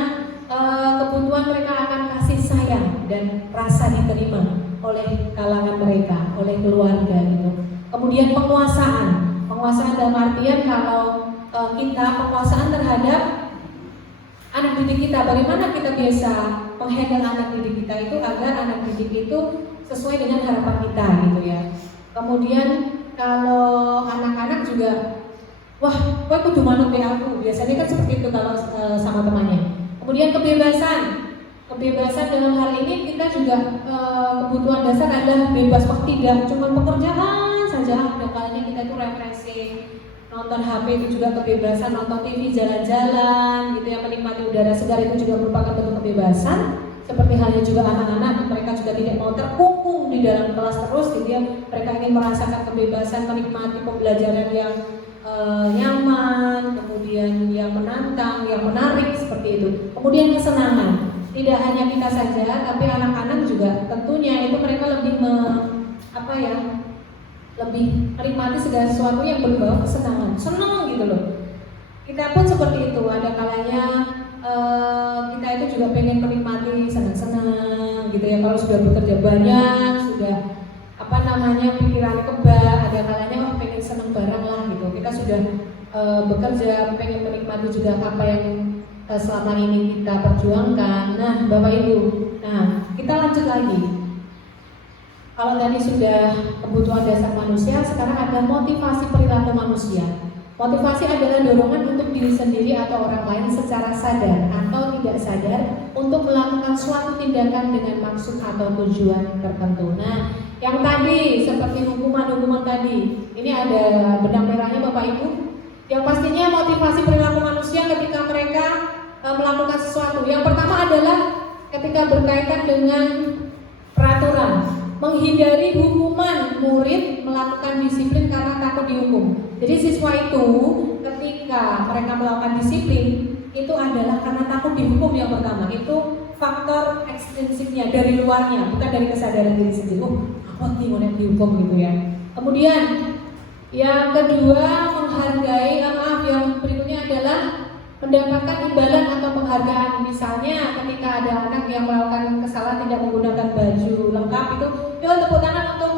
kebutuhan mereka akan kasih sayang dan rasa diterima oleh kalangan mereka, oleh keluarga gitu. Kemudian penguasaan dalam artian kalau kita penguasaan terhadap anak didik kita, bagaimana kita biasa menghandle anak didik kita itu agar anak didik itu sesuai dengan harapan kita gitu ya. Kemudian kalau anak-anak juga, wah, kok kudu manut ya aku. Biasanya kan seperti itu kalau sama temannya. Kemudian kebebasan dalam hal ini kita juga kebutuhan dasar adalah bebas tidak cuma pekerjaan saja. Ada kalanya kita itu refreshing, nonton HP itu juga kebebasan, nonton TV, jalan-jalan gitu ya, menikmati udara segar itu juga merupakan bentuk kebebasan. Seperti halnya juga anak-anak, mereka juga tidak mau terkungkung di dalam kelas terus gitu ya. Mereka ingin merasakan kebebasan, menikmati pembelajaran yang nyaman, kemudian yang menantang, yang menarik seperti itu. Kemudian kesenangan, tidak hanya kita saja, tapi anak-anak juga tentunya itu mereka lebih lebih menikmati segala sesuatu yang berbau kesenangan, senang gitu loh. Kita pun seperti itu, ada kalanya kita itu juga pengen menikmati senang-senang gitu ya. Kalau sudah bekerja banyak, sudah pikirannya kebal, ada kalanya pengen senang bareng lah gitu. Kita sudah bekerja, pengen menikmati juga apa yang selama ini kita perjuangkan. Nah, Bapak Ibu, kita lanjut lagi. Kalau tadi sudah kebutuhan dasar manusia, sekarang ada motivasi perilaku manusia. Motivasi adalah dorongan untuk diri sendiri atau orang lain secara sadar atau tidak sadar untuk melakukan suatu tindakan dengan maksud atau tujuan tertentu. Nah, yang tadi seperti hukuman tadi, ini ada benang merahnya Bapak Ibu. Yang pastinya motivasi perilaku manusia ketika mereka melakukan sesuatu. Yang pertama adalah ketika berkaitan dengan peraturan, menghindari hukuman murid melakukan disiplin karena takut dihukum. Jadi siswa itu ketika mereka melakukan disiplin itu adalah karena takut dihukum. Yang pertama itu faktor ekstrinsiknya dari luarnya, bukan dari kesadaran diri sendiri. Aku tidak dihukum gitu ya. Kemudian yang kedua yang berikutnya adalah mendapatkan imbalan atau penghargaan. Misalnya ketika ada anak yang melakukan kesalahan tidak menggunakan baju lengkap itu, yuk tepuk tangan untuk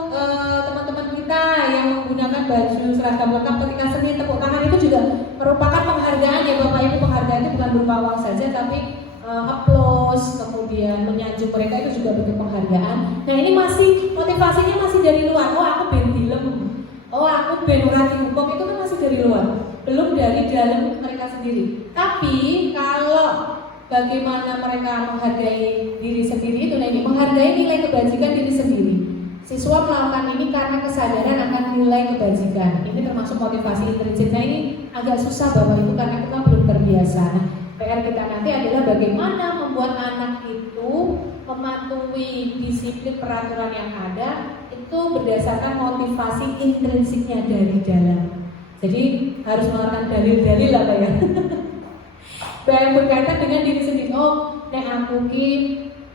teman-teman kita yang menggunakan baju seragam lengkap ketika seni. Tepuk tangan itu juga merupakan penghargaan ya Bapak Ibu. Penghargaan itu bukan berupa uang saja, tapi applause, kemudian menyanjung mereka itu juga bentuk penghargaan. Nah ini masih motivasinya masih dari luar. Oh aku ben dilem, oh aku ben ora dihukum, itu kan masih dari luar, belum dari dalam mereka sendiri. Tapi kalau bagaimana mereka menghargai diri sendiri itu, nah ini menghargai nilai kebajikan diri sendiri. Siswa melakukan ini karena kesadaran akan nilai kebajikan. Ini termasuk motivasi intrinsik. Nah ini agak susah Bapak Ibu karena kita belum terbiasa. Nah, PR kita nanti adalah bagaimana membuat anak itu mematuhi disiplin peraturan yang ada itu berdasarkan motivasi intrinsiknya dari dalam. Jadi harus mengeluarkan dalil-dalil lah Pak ya. Yang berkaitan dengan diri sendiri. Oh, nek aku ki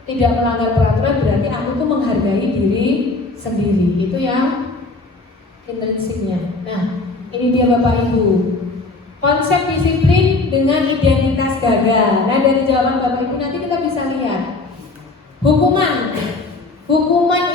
tidak melanggar peraturan berarti aku tuh menghargai diri sendiri. Itu yang intrinsiknya. Nah, ini dia Bapak Ibu. Konsep disiplin dengan identitas gagal. Nah dari jawaban Bapak Ibu nanti kita bisa lihat hukuman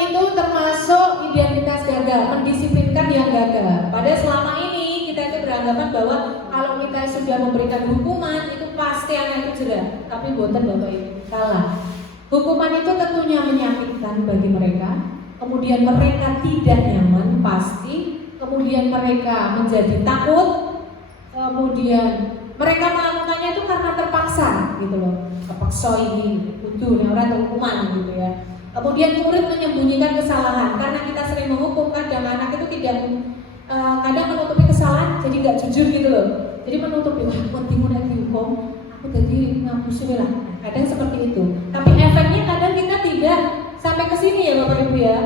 itu termasuk identitas gagal, mendisiplinkan yang gagal. Padahal selama ini kita itu beranggapan bahwa kalau kita sudah memberikan hukuman itu pasti akan itu jerah. Tapi boten Bapak Ibu, salah. Hukuman itu tentunya menyakitkan bagi mereka, kemudian mereka tidak nyaman pasti, kemudian mereka menjadi takut, kemudian mereka melakukannya itu karena terpaksa gitu loh, terpaksa ini butuh orang hukuman gitu ya. Kemudian murid menyembunyikan kesalahan karena kita sering menghukum, kadang anak itu tidak kadang menutupi kesalahan jadi nggak jujur gitu loh, jadi menutupi wah penting udah dihukum aku jadi ngapusin lah, kadang seperti itu. Tapi efeknya kadang kita tidak sampai ke sini ya Bapak Ibu ya.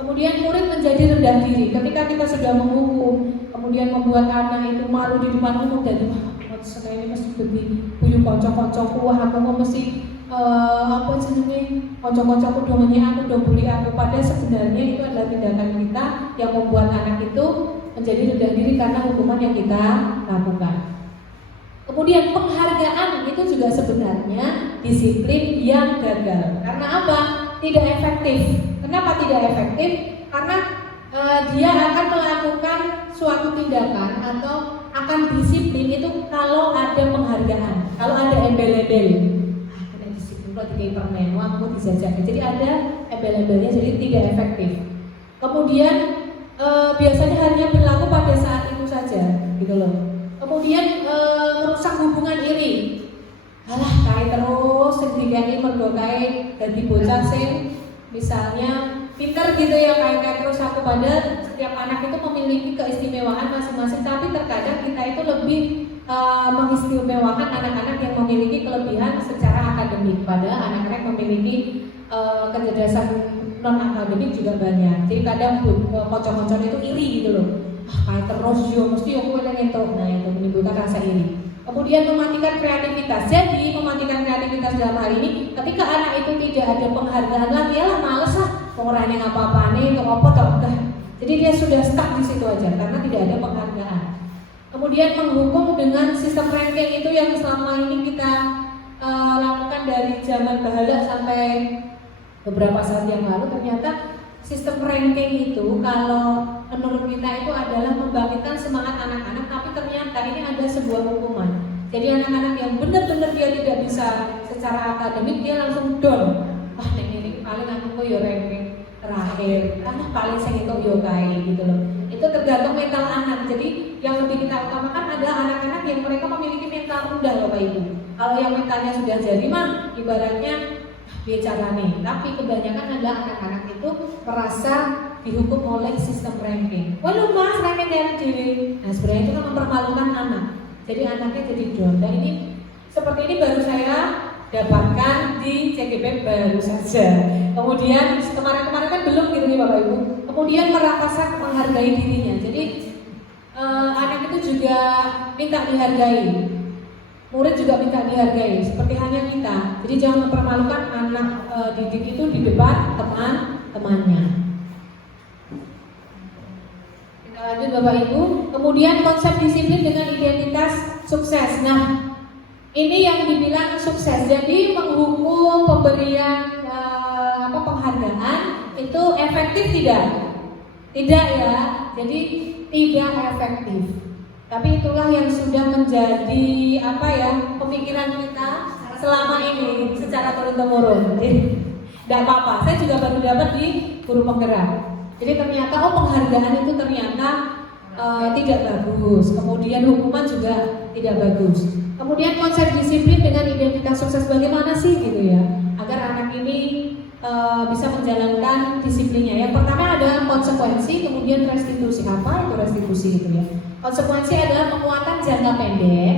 Kemudian murid menjadi rendah diri ketika kita sudah menghukum, kemudian membuat anak itu malu di depan umum dan saya ini mesti lebih punya kocok-kocok, wah aku mau mesti apa jenenge kocok-kocok udah aku udah bully aku. Padahal sebenarnya itu adalah tindakan kita yang membuat anak itu menjadi rendah diri karena hukuman yang kita lakukan. Kemudian penghargaan itu juga sebenarnya disiplin yang gagal. Karena apa? Tidak efektif. Kenapa tidak efektif? Karena dia akan melakukan suatu tindakan atau akan disiplin itu kalau ada penghargaan, kalau ada embel-embel. Kena disiplin kalau dikai permen, aku dijajak. Jadi ada embel-embelnya, jadi tidak efektif. Kemudian biasanya hanya berlaku pada saat itu saja, gitu loh. Kemudian merusak hubungan iri. Alah, kae terus sing dikai mergo kae dadi bocah sing misalnya pinter gitu ya, kayak terus aku. Padahal setiap anak itu memiliki keistimewaan masing-masing, tapi terkadang kita itu lebih mengistimewakan anak-anak yang memiliki kelebihan secara akademik, padahal anak-anak memiliki kecerdasan non akademik juga banyak. Jadi kadang kocok-kocok itu iri gitu loh, kayak terus yo mesti aku yang itu. Nah itu menimbulkan rasa iri. Kemudian mematikan kreativitas. Jadi mematikan kreativitas dalam hal ini ketika anak itu tidak ada penghargaan lagi, ya males lah pengurangnya apa-apa nih, apa udah. Jadi dia sudah stuck di situ aja karena tidak ada penghargaan. Kemudian menghukum dengan sistem ranking itu yang selama ini kita lakukan dari zaman Bahala sampai beberapa saat yang lalu. Ternyata sistem ranking itu kalau menurut kita itu adalah membangkitkan semangat anak-anak, tapi ternyata ini ada sebuah hukuman. Jadi anak-anak yang benar-benar dia tidak bisa secara akademik, dia langsung down. Wah, ini paling aku kok yo ranking terakhir, karena paling sing itu yo kae gitu loh. Itu tergantung mental anak. Jadi yang lebih kita utamakan adalah anak-anak yang mereka memiliki mental rendah Bapak Ibu. Kalau yang mentalnya sudah jadi mah ibaratnya bicara nih, tapi kebanyakan adalah anak-anak itu merasa dihukum oleh sistem ranking. Wah lu mas ranking dari diri. Nah sebenarnya itu kan mempermalukan anak. Jadi anaknya jadi down. Dan ini seperti ini baru saya dapatkan di CGP baru saja. Kemudian kemarin-kemarin kan belum gitu nih Bapak Ibu. Kemudian merasa menghargai dirinya. Jadi anak itu juga minta dihargai. Murid juga minta dihargai, seperti hanya kita. Jadi jangan mempermalukan anak didik itu di depan teman-temannya. Kita lanjut Bapak Ibu. Kemudian konsep disiplin dengan identitas sukses. Nah, ini yang dibilang sukses. Jadi menghukum pemberian penghargaan itu efektif tidak? Tidak ya. Jadi tidak efektif. Tapi itulah yang sudah menjadi pemikiran kita selama ini secara turun-temurun. Jadi tidak apa-apa. Saya juga baru dapat di guru penggerak. Jadi ternyata penghargaan itu ternyata tidak bagus. Kemudian hukuman juga tidak bagus. Kemudian konsep disiplin dengan identitas sukses bagaimana sih gitu ya? Agar anak ini bisa menjalankan disiplinnya. Yang pertama ada konsekuensi, kemudian restitusi. Apa itu restitusi itu ya? Konsekuensi adalah penguatan jangka pendek,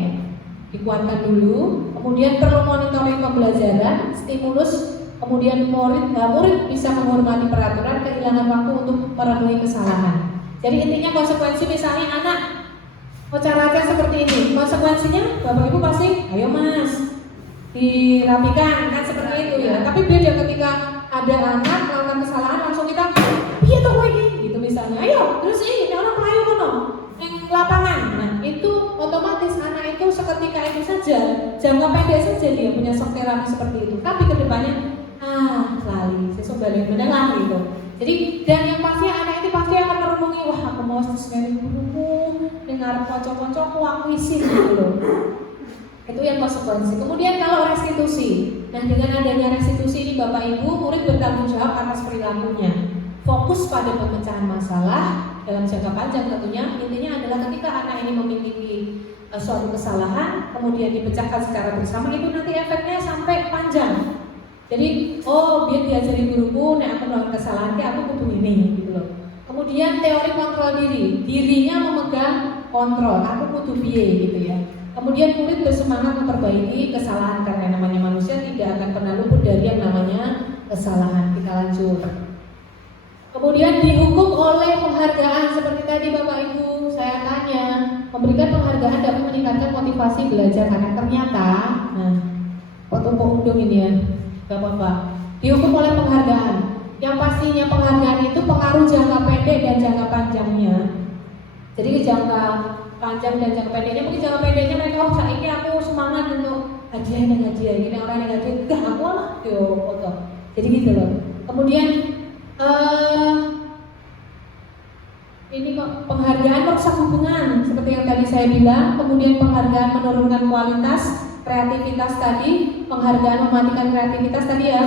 dikuatkan dulu. Kemudian perlu monitoring pembelajaran, stimulus. Kemudian murid bisa menghormati peraturan, kehilangan waktu untuk memenuhi kesalahan. Jadi intinya konsekuensi misalnya anak caranya seperti ini. Konsekuensinya Bapak Ibu pasti, ayo mas, dirapikan kan seperti itu ya. Tapi beda ketika ada anak melakukan kesalahan langsung kita, iya tuh ini, gitu misalnya. Ayo, terus ini orang ayo kono, yang lapangan. Nah itu otomatis anak itu seketika itu saja, jangka pendek saja dia punya shock terapi seperti itu. Tapi kedepannya, lali, sesuk balik mendengar gitu. Jadi dan yang pasti anak itu pasti akan merenungi, wah aku mau sesungguhnya guruku, dengar kocok-kocokku aku isi gitu loh. Itu yang konsekuensi. Kemudian kalau restitusi, nah dengan adanya restitusi ini Bapak Ibu murid bertanggung jawab atas perilakunya. Fokus pada pemecahan masalah dalam jangka panjang tentunya. Intinya adalah ketika anak ini memiliki suatu kesalahan, kemudian dipecahkan secara bersama, itu nanti efeknya sampai panjang. Jadi, biar diajari guruku, nek aku melakukan kesalahan, aku butuh ini, gitu loh. Kemudian teori kontrol diri, dirinya memegang kontrol, aku butuh piye, gitu ya. Kemudian murid bersemangat memperbaiki kesalahan karena namanya manusia tidak akan pernah luput dari yang namanya kesalahan. Kita lanjut. Kemudian dihukum oleh penghargaan seperti tadi Bapak Ibu saya tanya, memberikan penghargaan dapat meningkatkan motivasi belajar karena ternyata, foto undung ini ya. Gak apa-apa. Dihukum oleh penghargaan. Yang pastinya penghargaan itu pengaruh jangka pendek dan jangka panjangnya. Jadi jangka panjang dan jangka pendeknya, mungkin jangka pendeknya mereka ini aku semangat untuk hadiah dan hadiah. Ini orang yang hadiah, enggak aku lah, foto. Jadi gitu loh. Kemudian ini kok penghargaan merusak hubungan seperti yang tadi saya bilang. Kemudian penghargaan menurunkan kualitas kreativitas tadi, penghargaan mematikan kreativitas tadi ya,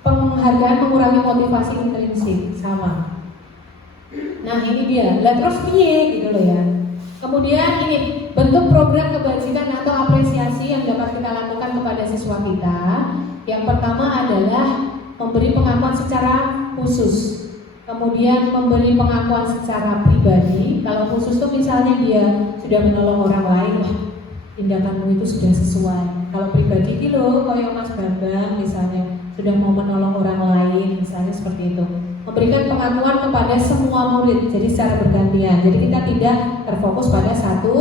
penghargaan mengurangi motivasi intrinsik sama. Nah ini dia, terus piye gitu loh ya. Kemudian ini bentuk program kebajikan atau apresiasi yang dapat kita lakukan kepada siswa kita. Yang pertama adalah memberi pengakuan secara khusus. Kemudian memberi pengakuan secara pribadi. Kalau khusus tuh misalnya dia sudah menolong orang lain, tindakanmu itu sudah sesuai. Kalau pribadi itu loh, kalau Mas Bambang misalnya sudah mau menolong orang lain, misalnya seperti itu. Memberikan pengakuan kepada semua murid, jadi secara bergantian. Jadi kita tidak terfokus pada satu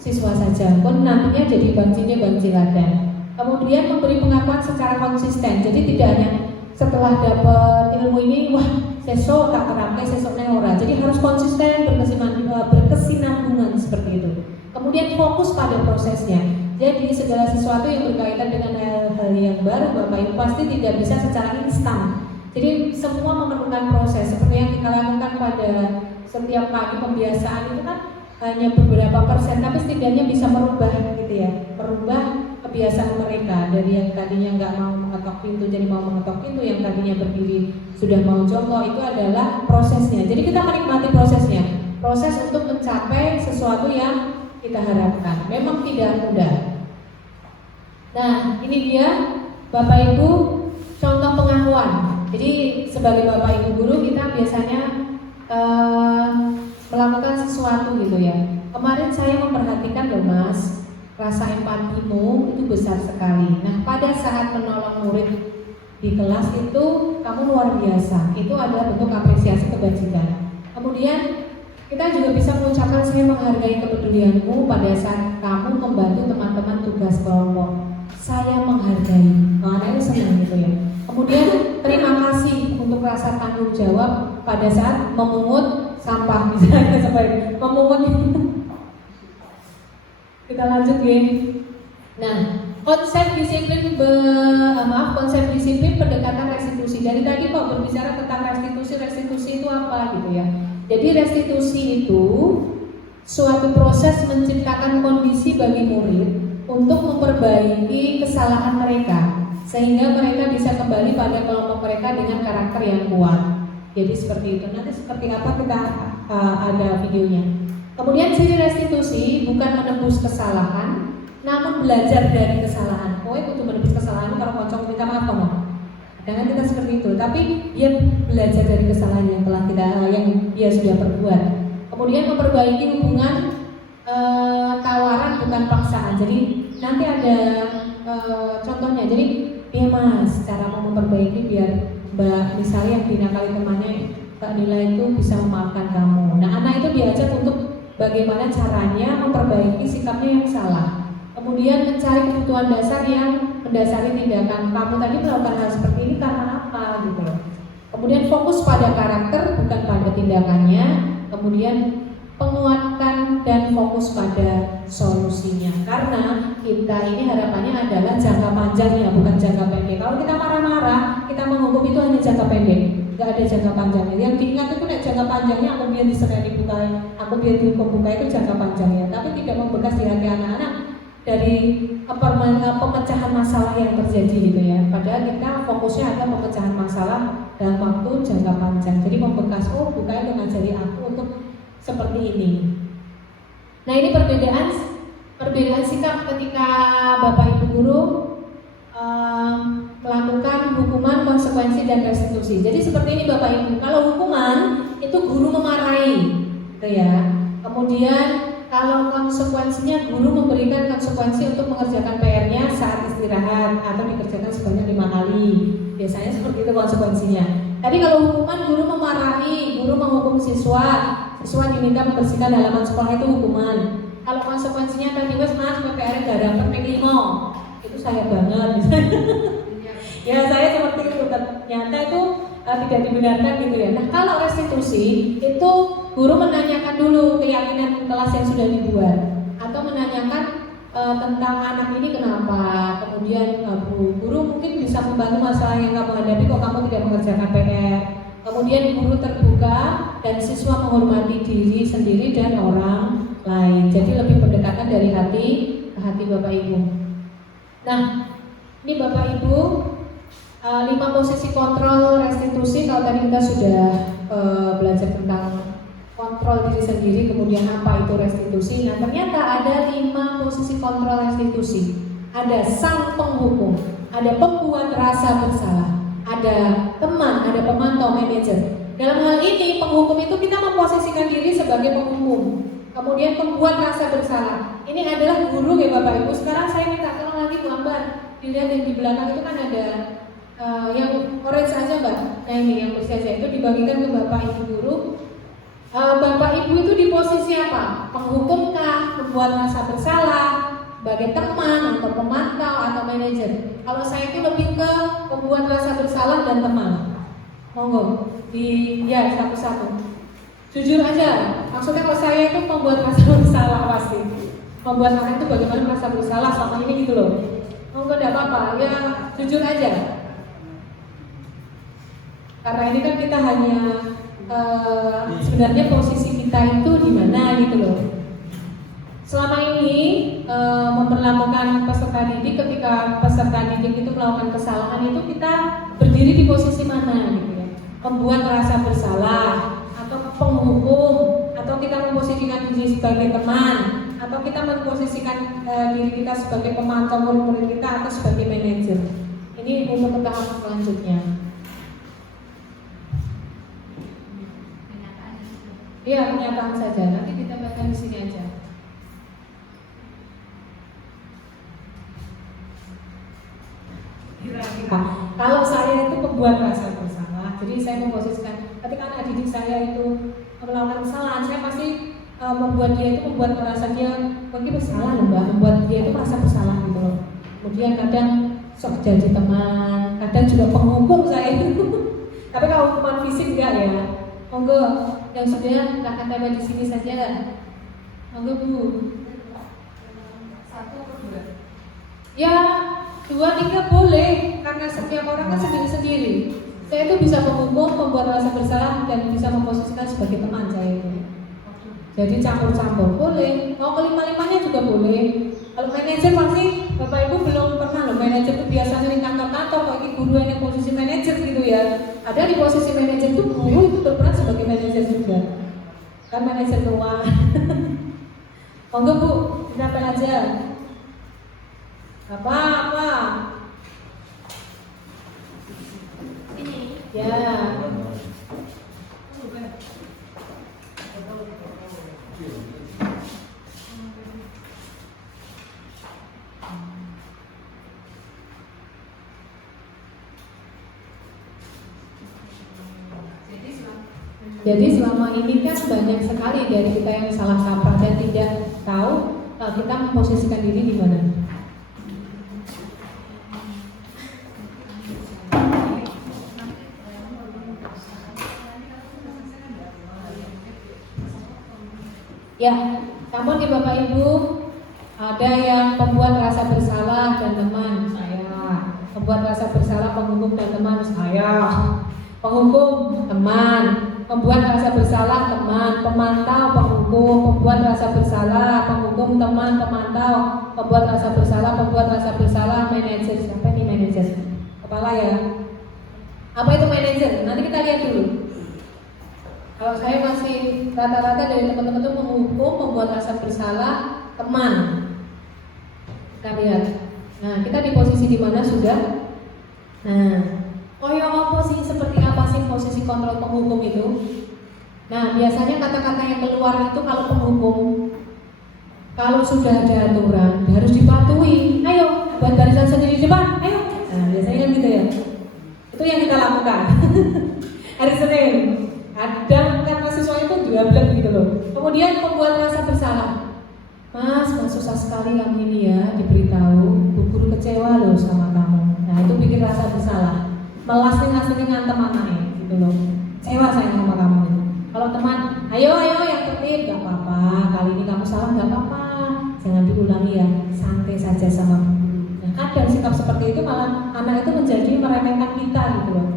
siswa saja, pun nantinya jadi bang ciladan. Kemudian memberi pengakuan secara konsisten. Jadi tidak hanya setelah dapat ilmu ini, wah sesok tak terapkan, sesok ora. Jadi harus konsisten, berkesinambungan seperti itu. Kemudian fokus pada prosesnya. Jadi segala sesuatu yang berkaitan dengan hal-hal yang baru Bapak Ibu pasti tidak bisa secara instan. Jadi semua memerlukan proses. Seperti yang kita lakukan pada setiap pagi pembiasaan itu kan hanya beberapa persen, tapi setidaknya bisa merubah gitu ya, merubah kebiasaan mereka dari yang tadinya nggak mau mengetok pintu jadi mau mengetok pintu, yang tadinya berdiri sudah mau jongkok. Itu adalah prosesnya. Jadi kita menikmati prosesnya, proses untuk mencapai sesuatu yang kita harapkan. Memang tidak mudah. Nah, ini dia Bapak Ibu contoh pengakuan. Jadi sebagai Bapak Ibu guru kita biasanya melakukan sesuatu gitu ya. Kemarin saya memperhatikan loh Mas, rasa empatimu itu besar sekali. Nah pada saat menolong murid di kelas itu kamu luar biasa. Itu adalah bentuk apresiasi kebajikan. Kemudian kita juga bisa mengucapkan saya menghargai kepedulianmu pada saat kamu membantu teman-teman tugas kelompok. Saya menghargai, karena ini senang gitu ya. Kemudian terima kasih untuk rasa tanggung jawab pada saat memungut sampah misalnya sampai memungut. Kita lanjut ya. Nah, konsep disiplin pendekatan restitusi. Dari tadi Pak berbicara tentang restitusi itu apa gitu ya. Jadi restitusi itu suatu proses menciptakan kondisi bagi murid untuk memperbaiki kesalahan mereka sehingga mereka bisa kembali pada kelompok mereka dengan karakter yang kuat. Jadi seperti itu. Nanti seperti apa kita ada videonya. Kemudian ciri restitusi bukan menebus kesalahan, namun belajar dari kesalahan. Oh, itu menebus kesalahan kalau kocok minta maaf kamu. Jangan kita seperti itu, tapi dia belajar dari kesalahan yang telah yang dia sudah perbuat. Kemudian memperbaiki hubungan tawaran bukan paksaan. Jadi nanti ada contohnya. Jadi ya Mas, cara mau memperbaiki biar Mbak misalnya yang dinakali temannya Mbak Nila itu bisa memaafkan kamu. Nah anak itu diajak untuk bagaimana caranya memperbaiki sikapnya yang salah. Kemudian mencari kebutuhan dasar yang mendasari tindakan kamu tadi melakukan hal seperti ini karena apa gitu. Kemudian fokus pada karakter bukan pada tindakannya. Kemudian penguatkan dan fokus pada solusinya. Karena kita ini harapannya adalah jangka panjangnya bukan jangka pendek. Kalau kita marah-marah, kita menghukum itu hanya jangka pendek. Nggak ada jangka panjangnya. Yang diingat itu jangka panjangnya aku biar disenani bukai, aku biar dihukum bukai itu jangka panjangnya. Tapi tidak membekas di hati anak-anak dari pemecahan masalah yang terjadi gitu ya. Padahal kita fokusnya adalah pemecahan masalah dalam waktu jangka panjang. Jadi membekas, oh bukai itu ngajari aku untuk seperti ini. Nah ini perbedaan sikap ketika Bapak Ibu guru melakukan hukuman, konsekuensi dan restitusi. Jadi seperti ini Bapak Ibu. Kalau hukuman itu guru memarahi, gitu ya. Kemudian kalau konsekuensinya guru memberikan konsekuensi untuk mengerjakan PR-nya saat istirahat atau dikerjakan sebanyak 5 kali. Biasanya seperti itu konsekuensinya. Tadi kalau hukuman guru memarahi, guru menghukum siswa diminta membersihkan halaman sekolah itu hukuman. Kalau konsekuensinya tadi Mas PR gak dapat P5, itu saya banget. Ya saya seperti itu, ternyata itu tidak dibenarkan gitu ya. Nah kalau restitusi itu guru menanyakan dulu keyakinan kelas yang sudah dibuat atau menanyakan tentang anak ini kenapa. Kemudian guru mungkin bisa membantu masalah yang kamu hadapi kok kamu tidak mengerjakan PR. Kemudian guru terbuka dan siswa menghormati diri sendiri dan orang lain. Jadi lebih pendekatan dari hati ke hati Bapak Ibu. Nah ini Bapak Ibu 5 posisi kontrol restitusi. Kalau tadi kita sudah belajar tentang kontrol diri sendiri, kemudian apa itu restitusi. Nah ternyata ada 5 posisi kontrol restitusi. Ada sang penghukum, ada pembuat rasa bersalah, ada teman, ada pemantau, manajer. Dalam hal ini penghukum itu kita memposisikan diri sebagai penghukum. Kemudian pembuat rasa bersalah, ini adalah guru ya Bapak Ibu. Sekarang saya minta tolong lagi Bu Ambar, dilihat yang di belakang itu kan ada yang orange aja Mbak. Nah ini yang bersih aja itu dibagikan ke Bapak Ibu guru. Bapak Ibu itu di posisi apa? Penghukum kah? Pembuat rasa bersalah? Sebagai teman atau pemantau atau manajer? Kalau saya itu lebih ke pembuat rasa bersalah dan teman. Monggo ya satu-satu. Jujur aja. Maksudnya kalau saya itu pembuat rasa bersalah pasti. Membuat anak itu bagaimana merasa bersalah sama ini gitu loh. Monggo tidak apa-apa. Ya jujur aja. Karena ini kan kita hanya sebenarnya posisi kita itu di mana gitu loh. Selama ini memperlakukan peserta didik, ketika peserta didik itu melakukan kesalahan itu kita berdiri di posisi mana gitu ya. Membuat merasa bersalah atau penghukum, atau kita memposisikan diri sebagai teman, atau kita memposisikan diri kita sebagai pemantau murid kita atau sebagai manajer. Ini untuk tahap selanjutnya. Iya, pernyataan saja. Nanti ditambahkan di sini aja. Kalau saya itu pembuat rasa bersalah, jadi saya memposisikan ketika anak didik saya itu melakukan kesalahan, saya pasti membuat dia itu merasa dia mungkin bersalah loh mbak, membuat dia itu merasa bersalah gitu loh. Kemudian kadang sok jadi teman, kadang juga penghukum saya itu. Tapi kalau hukuman fisik enggak ya, monggo yang sudah akan tempel di sini saja lah. Monggo bu. 1 atau 2? Ya 2, 3 boleh, karena setiap orang kan sendiri-sendiri. Saya itu bisa menghukum, membuat rasa bersalah dan bisa memposisikan sebagai teman saya itu. Jadi campur-campur boleh, mau kelima-limanya juga boleh. Kalau manajer pasti Bapak Ibu belum pernah loh, manajer itu biasanya di kantor-kantor, kok ini guru yang posisi manajer gitu ya. Ada di posisi manajer itu guru itu berperan sebagai manajer juga. Kan manajer keuangan. Monggo Bu, kenapa aja? Apa? Ini. Ya. Jadi selama ini kan banyak sekali dari kita yang salah kaprah dan tidak tahu kita memposisikan diri di mana. Ya, namun di Bapak Ibu ada yang membuat rasa bersalah dan teman saya, membuat rasa bersalah penghukum dan teman saya, penghukum teman, membuat rasa bersalah teman, pemantau penghukum, membuat rasa bersalah penghukum teman, pemantau, membuat rasa bersalah manajer. Siapa ini manajer? Kepala ya. Apa itu manajer? Nanti kita lihat dulu. Kalau saya masih rata-rata dari teman-teman itu menghukum, membuat rasa bersalah teman. Kita lihat. Nah, kita di posisi di mana sudah? Nah, apa sih, seperti apa sih posisi kontrol penghukum itu? Nah, biasanya kata-kata yang keluar itu kalau penghukum, kalau sudah ada aturan harus dipatuhi. Ayo, buat barisan sendiri di depan. Ayo. Nah, biasanya kan gitu ya. Itu yang kita lakukan. Hari Senin. Kadang kan mahasiswa itu juga bilang gitu loh. Kemudian membuat rasa bersalah. Mas susah sekali kamu ini ya, diberitahu guru kecewa loh sama kamu. Nah, itu bikin rasa bersalah. Melasting-lasting ngantem anaknya gitu loh. Kecewa saya sama kamu. Kalau teman, ayo yang tertib, gak apa-apa. Kali ini kamu salah gak apa-apa. Jangan diulangi ya, santai saja sama guru. Nah, kadang sikap seperti itu malah anak itu menjadi meremehkan kita gitu loh.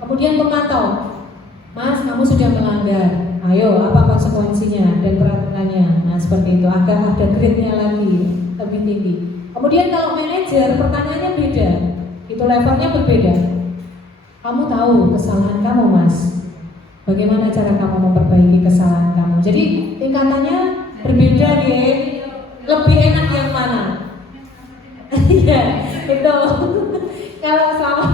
Kemudian pemantau. Mas, kamu sudah melanggar. Ayo, apa konsekuensinya dan peraturannya? Nah, seperti itu. Agak ada grade-nya lagi, lebih tinggi. Kemudian kalau manajer, pertanyaannya beda. Itu levelnya berbeda. Kamu tahu kesalahan kamu, Mas. Bagaimana cara kamu memperbaiki kesalahan kamu? Jadi tingkatannya berbeda, ya. Lebih enak yang mana? Iya, itu. Kalau selama,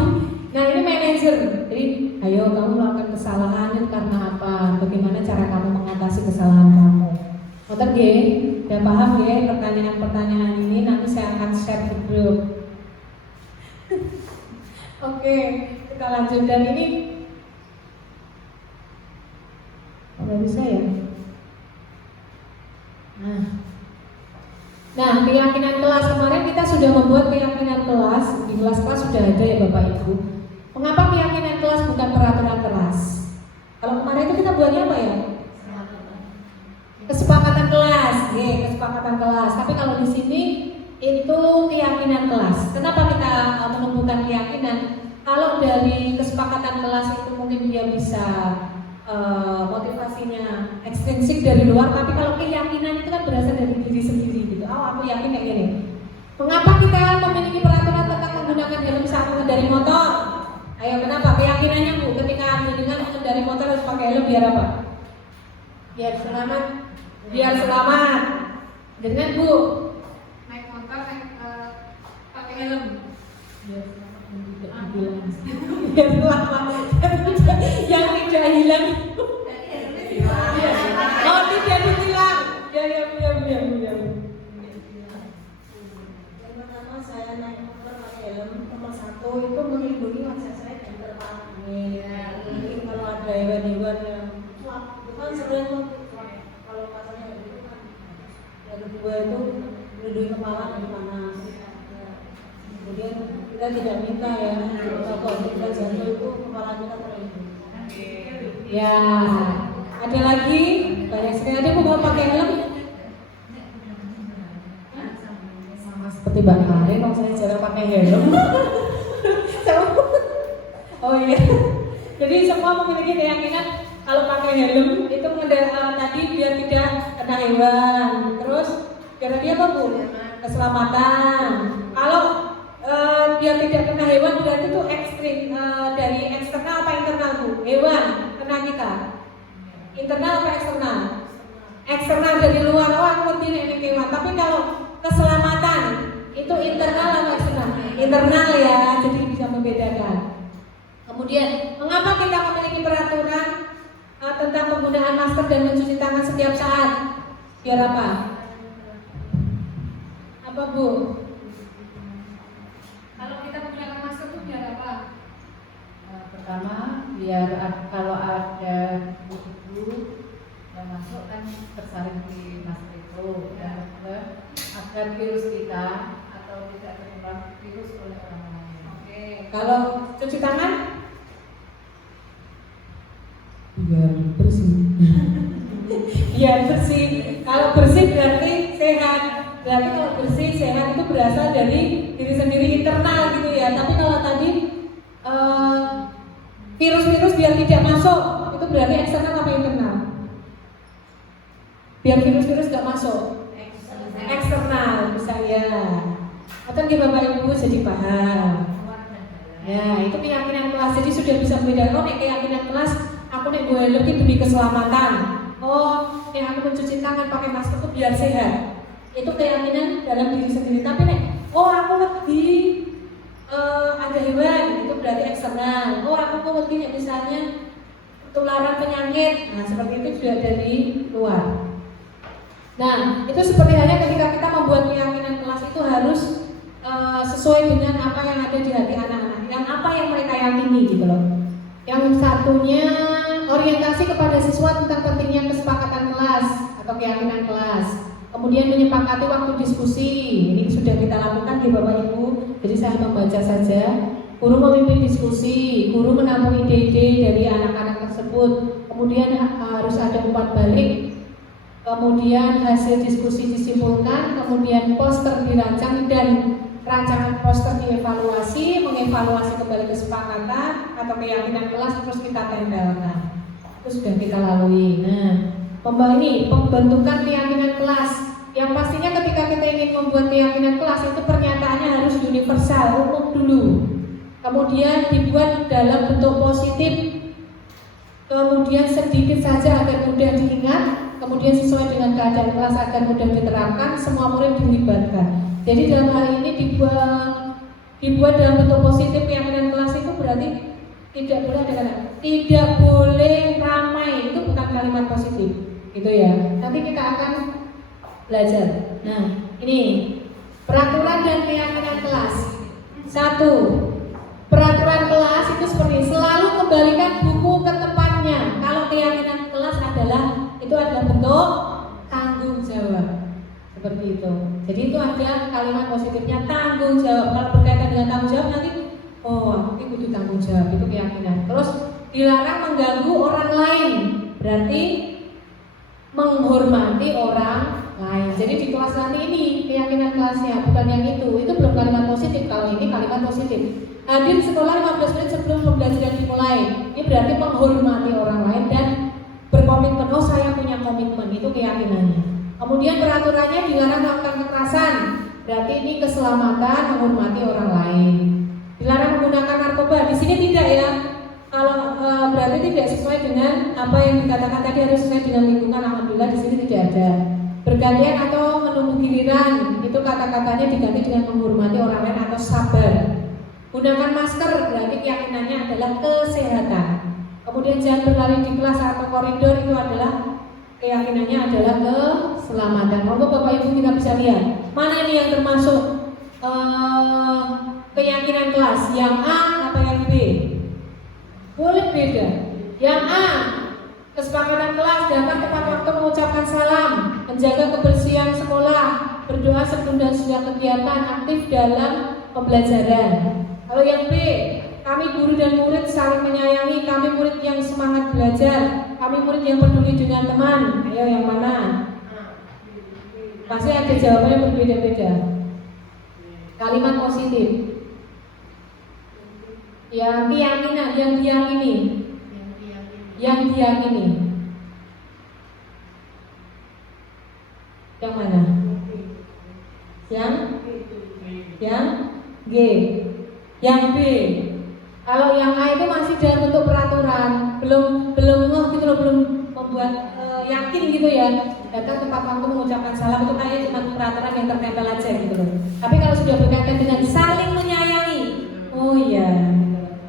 nah ini manajer. Jadi, ayo kamu melakukan kesalahan itu karena apa? Bagaimana cara kamu mengatasi kesalahan kamu? Ngerti nggih? Udah paham nggih pertanyaan-pertanyaan ini? Nanti saya akan share di grup. Oke, kita lanjut. Dan ini nggak bisa ya? Nah, keyakinan kelas kemarin kita sudah membuat keyakinan kelas. Di kelas sudah ada ya Bapak Ibu. Mengapa keyakinan kelas bukan peraturan kelas? Kalau kemarin itu kita buatnya apa ya? Kesepakatan kelas, kesepakatan kelas. Tapi kalau di sini itu keyakinan kelas. Kenapa kita menentukan keyakinan? Kalau dari kesepakatan kelas itu mungkin dia bisa motivasinya ekstrinsik dari luar, tapi kalau keyakinan itu kan berasal dari diri sendiri gitu. Aku yakin kayak gini. Mengapa kita memiliki peraturan tentang menggunakan helm saat mengendari motor? Ayo, kenapa? Keyakinannya Bu, ketika dengan mengendari motor harus pakai helm biar apa? Biar selamat. Biar selamat. Dengan Bu, naik motor pakai helm. Biar selamat. Biar selamat. Yang tidak hilang. kalau pasalnya itu kan yang kedua itu melindungi kepala dari panas. Kemudian kita tidak minta ya kalau kita jatuh itu kepala kita terlindungi. Ya, ada lagi banyak sekali. Ada mau pakai helm? Sama seperti Mbak Karen, kalau saya jarang pakai helm. Oh iya. Jadi semua memiliki keyakinan kalau pakai helm itu tadi biar tidak kena hewan. Terus biar dia apa Bu? Keselamatan. Kalau biar tidak kena hewan berarti itu ekstrim dari eksternal apa internal Bu? Hewan kena kita. Internal apa eksternal? Eksternal dari luar, oh aku ini hewan. Tapi kalau keselamatan itu internal atau eksternal? Internal ya, jadi bisa membedakan. Kemudian, mengapa kita memiliki peraturan tentang penggunaan masker dan mencuci tangan setiap saat? Biar apa? Apa Bu? Kalau kita menggunakan masker itu biar apa? Pertama, biar kalau ada kutu yang masuk kan tersaring di masker itu. Yang kedua, agar virus kita atau tidak tertular virus oleh orang lain. Oke. Kalau cuci tangan? Biar bersih. Biar bersih. Kalau bersih berarti sehat. Berarti kalau bersih sehat itu berasal dari diri sendiri internal gitu ya. Tapi kalau tadi virus-virus biar tidak masuk itu berarti eksternal apa internal? Biar virus-virus tidak masuk. Eksternal misalnya. Atau di Bapak Ibu jadi paham. Ya itu keyakinan kelas. Jadi sudah bisa membedakan keyakinan kelas. Aku nek gue helm demi keselamatan. Oh, yang aku mencuci tangan pakai masker itu biar sehat. Itu keyakinan dalam diri sendiri. Tapi nek, oh aku wedi ada hewan, itu berarti eksternal. Oh aku wedi misalnya ketularan penyakit. Nah seperti itu juga dari luar. Nah itu seperti halnya ketika kita membuat keyakinan kelas itu harus sesuai dengan apa yang ada di hati anak-anak. Yang apa yang mereka yakini gitu loh. Yang satunya orientasi kepada siswa tentang pentingnya kesepakatan kelas atau keyakinan kelas. Kemudian menyepakati waktu diskusi. Ini sudah kita lakukan di Bapak Ibu. Jadi saya membaca saja. Guru memimpin diskusi, guru menampung ide-ide dari anak-anak tersebut. Kemudian harus ada umpan balik. Kemudian hasil diskusi disimpulkan. Kemudian poster dirancang dan rancangan poster dievaluasi, mengevaluasi kembali kesepakatan atau keyakinan kelas terus kita tempelkan. Itu sudah kita lalui. Nah, pembentukan keyakinan kelas. Yang pastinya ketika kita ingin membuat keyakinan kelas itu pernyataannya harus universal, umum dulu. Kemudian dibuat dalam bentuk positif. Kemudian sedikit saja agar mudah diingat. Kemudian sesuai dengan keadaan kelas agar mudah diterapkan, semua murid dilibatkan. Jadi dalam hal ini dibuat dalam bentuk positif keyakinan kelas itu berarti tidak boleh ada kata tidak boleh ramai, itu bukan kalimat positif gitu ya. Nanti kita akan belajar. Nah ini peraturan dan keyakinan kelas. 1. Peraturan kelas itu seperti selalu kembalikan buku ke tempatnya. Kalau keyakinan kelas itu adalah bentuk tanggung jawab. Seperti itu. Jadi itu ada kalimat positifnya tanggung jawab. Kalau berkaitan dengan tanggung jawab nanti, oh aku ini butuh tanggung jawab, itu keyakinan. Terus dilarang mengganggu orang lain, berarti menghormati orang lain. Jadi di kelas nanti ini keyakinan kelasnya, bukan yang itu belum kalimat positif. Kalau ini kalimat positif. Hadir sekolah 15 menit sebelum pembelajaran dimulai. Ini berarti menghormati orang lain dan berkomitmen. Oh saya punya komitmen, itu keyakinannya. Kemudian peraturannya dilarang melakukan kekerasan, berarti ini keselamatan, menghormati orang lain. Dilarang menggunakan narkoba, di sini tidak ya. Kalau berarti tidak sesuai dengan apa yang dikatakan tadi, harus sesuai dengan lingkungan. Alhamdulillah di sini tidak ada. Bergantian atau menunggu giliran, itu kata-katanya diganti dengan menghormati orang lain atau sabar. Gunakan masker, berarti keyakinannya adalah kesehatan. Kemudian jangan berlari di kelas atau koridor, itu adalah keyakinannya adalah keselamatan. Monggo Bapak Ibu kita bisa lihat mana ini yang termasuk keyakinan kelas. Yang A apa yang B? Boleh beda. Yang A, kesepakatan kelas dapat tepat waktu mengucapkan salam menjaga kebersihan sekolah, berdoa sebelum dan sesudah kegiatan, aktif dalam pembelajaran. Kalau yang B, kami guru dan murid saling menyayangi, kami murid yang semangat belajar, kami murid yang peduli dengan teman. Ayo yang mana? Pasti ada jawabannya berbeda-beda. Kalimat positif. Yang keyakinan, yang diyakini. Yang diyakini. Yang mana? Yang G. Yang B. Kalau yang A itu masih dalam bentuk peraturan, belum gitu loh, belum membuat yakin gitu ya. Datang tepat waktu mengucapkan salam itu kayaknya cuma peraturan yang tertempel aja gitu loh. Tapi kalau sudah berkaitan dengan saling menyayangi, oh iya.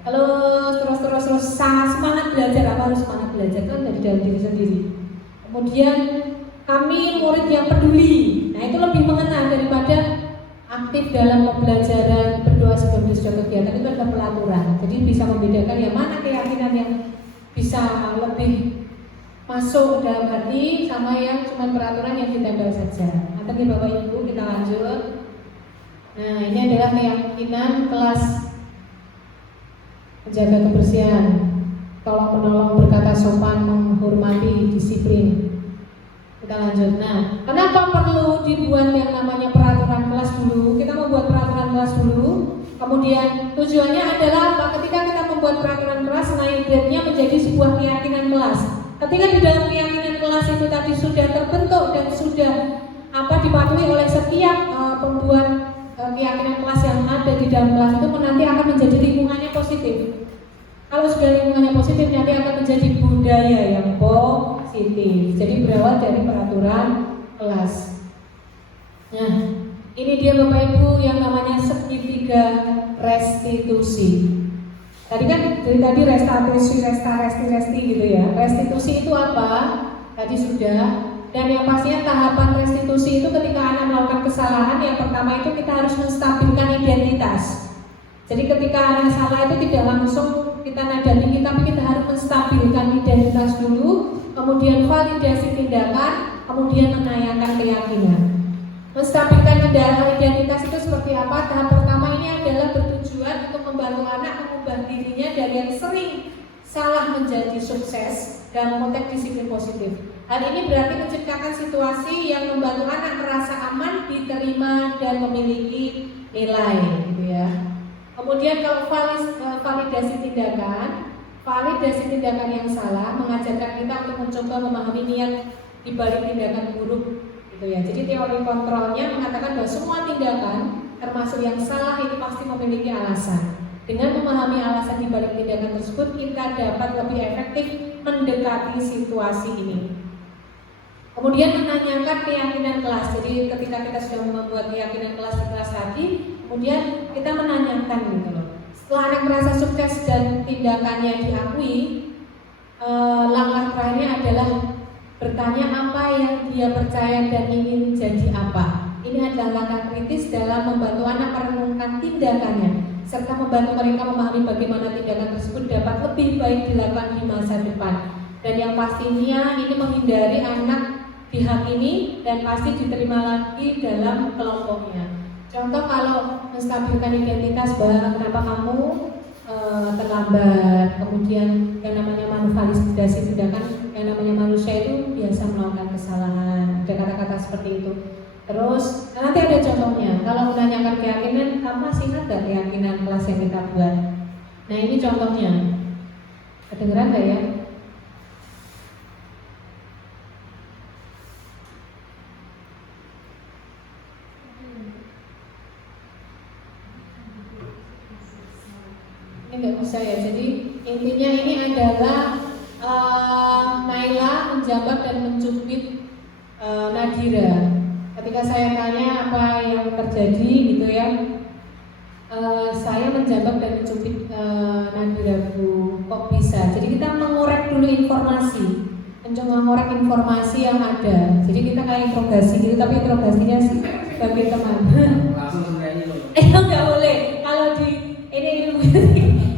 Kalau terus sangat semangat belajar, apa harus semangat belajar kan dari dalam diri sendiri. Kemudian kami murid yang peduli, nah itu lebih mengena daripada aktif dalam pembelajaran, berdoa sebelum dan kegiatan, itu adalah pelaturan. Jadi bisa membedakan yang mana keyakinan yang bisa lebih masuk dalam hati sama yang cuma peraturan yang ditempel saja. Nanti Bapak Ibu kita lanjut. Nah ini adalah keyakinan kelas: menjaga kebersihan, tolong menolong, berkata sopan, menghormati, disiplin. Kita lanjut. Nah, kenapa perlu dibuat yang namanya peraturan kelas dulu? Kita membuat peraturan kelas dulu. Kemudian tujuannya adalah apa? Ketika kita membuat peraturan kelas, naik grade-nya menjadi sebuah keyakinan kelas. Ketika di dalam keyakinan kelas itu tadi sudah terbentuk dan sudah dipatuhi oleh setiap pembuat keyakinan kelas yang ada di dalam kelas itu, nanti akan menjadi lingkungannya positif. Kalau sudah lingkungannya positif, nanti akan menjadi budaya yang positif. Jadi berawal dari peraturan kelas. Nah, ini dia Bapak Ibu yang namanya segitiga restitusi. Tadi kan dari tadi resti gitu ya. Restitusi itu apa? Tadi sudah. Dan yang pastinya tahapan restitusi itu ketika anak melakukan kesalahan, yang pertama itu kita harus menstabilkan identitas. Jadi ketika anak salah itu tidak langsung kita nadani, tapi kita harus menstabilkan identitas dulu, kemudian validasi tindakan, kemudian menanyakan keyakinan. Menstabilkan identitas itu seperti apa? Tahap pertama ini adalah bertujuan untuk membantu anak mengubah dirinya dari yang sering salah menjadi sukses dalam konteks disiplin positif. Hal ini berarti menciptakan situasi yang membantu anak merasa aman, diterima, dan memiliki nilai, gitu ya. Kemudian kalau validasi tindakan yang salah mengajarkan kita untuk mencoba memahami niat di balik tindakan buruk, gitu ya. Jadi teori kontrolnya mengatakan bahwa semua tindakan termasuk yang salah ini pasti memiliki alasan. Dengan memahami alasan di balik tindakan tersebut, kita dapat lebih efektif mendekati situasi ini. Kemudian menanyakan keyakinan kelas. Jadi ketika kita sudah membuat keyakinan kelas di kelas tadi, kemudian kita menanyakan gitu loh. Setelah anak merasa sukses dan tindakannya diakui, langkah terakhirnya adalah bertanya apa yang dia percaya dan ingin jadi apa. Ini adalah langkah kritis dalam membantu anak merenungkan tindakannya, serta membantu mereka memahami bagaimana tindakan tersebut dapat lebih baik dilakukan di masa depan. Dan yang pastinya ini menghindari anak dihakimi dan pasti diterima lagi dalam kelompoknya. Contoh kalau menstabilkan identitas, bahwa kenapa kamu terlambat, kemudian yang namanya validasi tindakan, yang namanya manusia itu biasa melakukan kesalahan, ada kata-kata seperti itu. Terus nanti ada contohnya, kalau menanyakan keyakinan, kamu masih ingat gak keyakinan kelas yang kita buat? Nah ini contohnya, kedengeran gak ya? Ini nggak bisa ya. Jadi intinya ini adalah Naila menjabat dan mencubit Nadira. Ketika saya tanya apa yang terjadi gitu ya, saya menjabat dan mencubit Nadira, Bu. Kok bisa? Jadi kita mengorek dulu informasi, mencoba mengorek informasi yang ada. Jadi kita kayak interogasi gitu, tapi interogasinya sih bagi teman. Langsung sebenarnya loh. Nggak boleh. Kalau di ini ilmu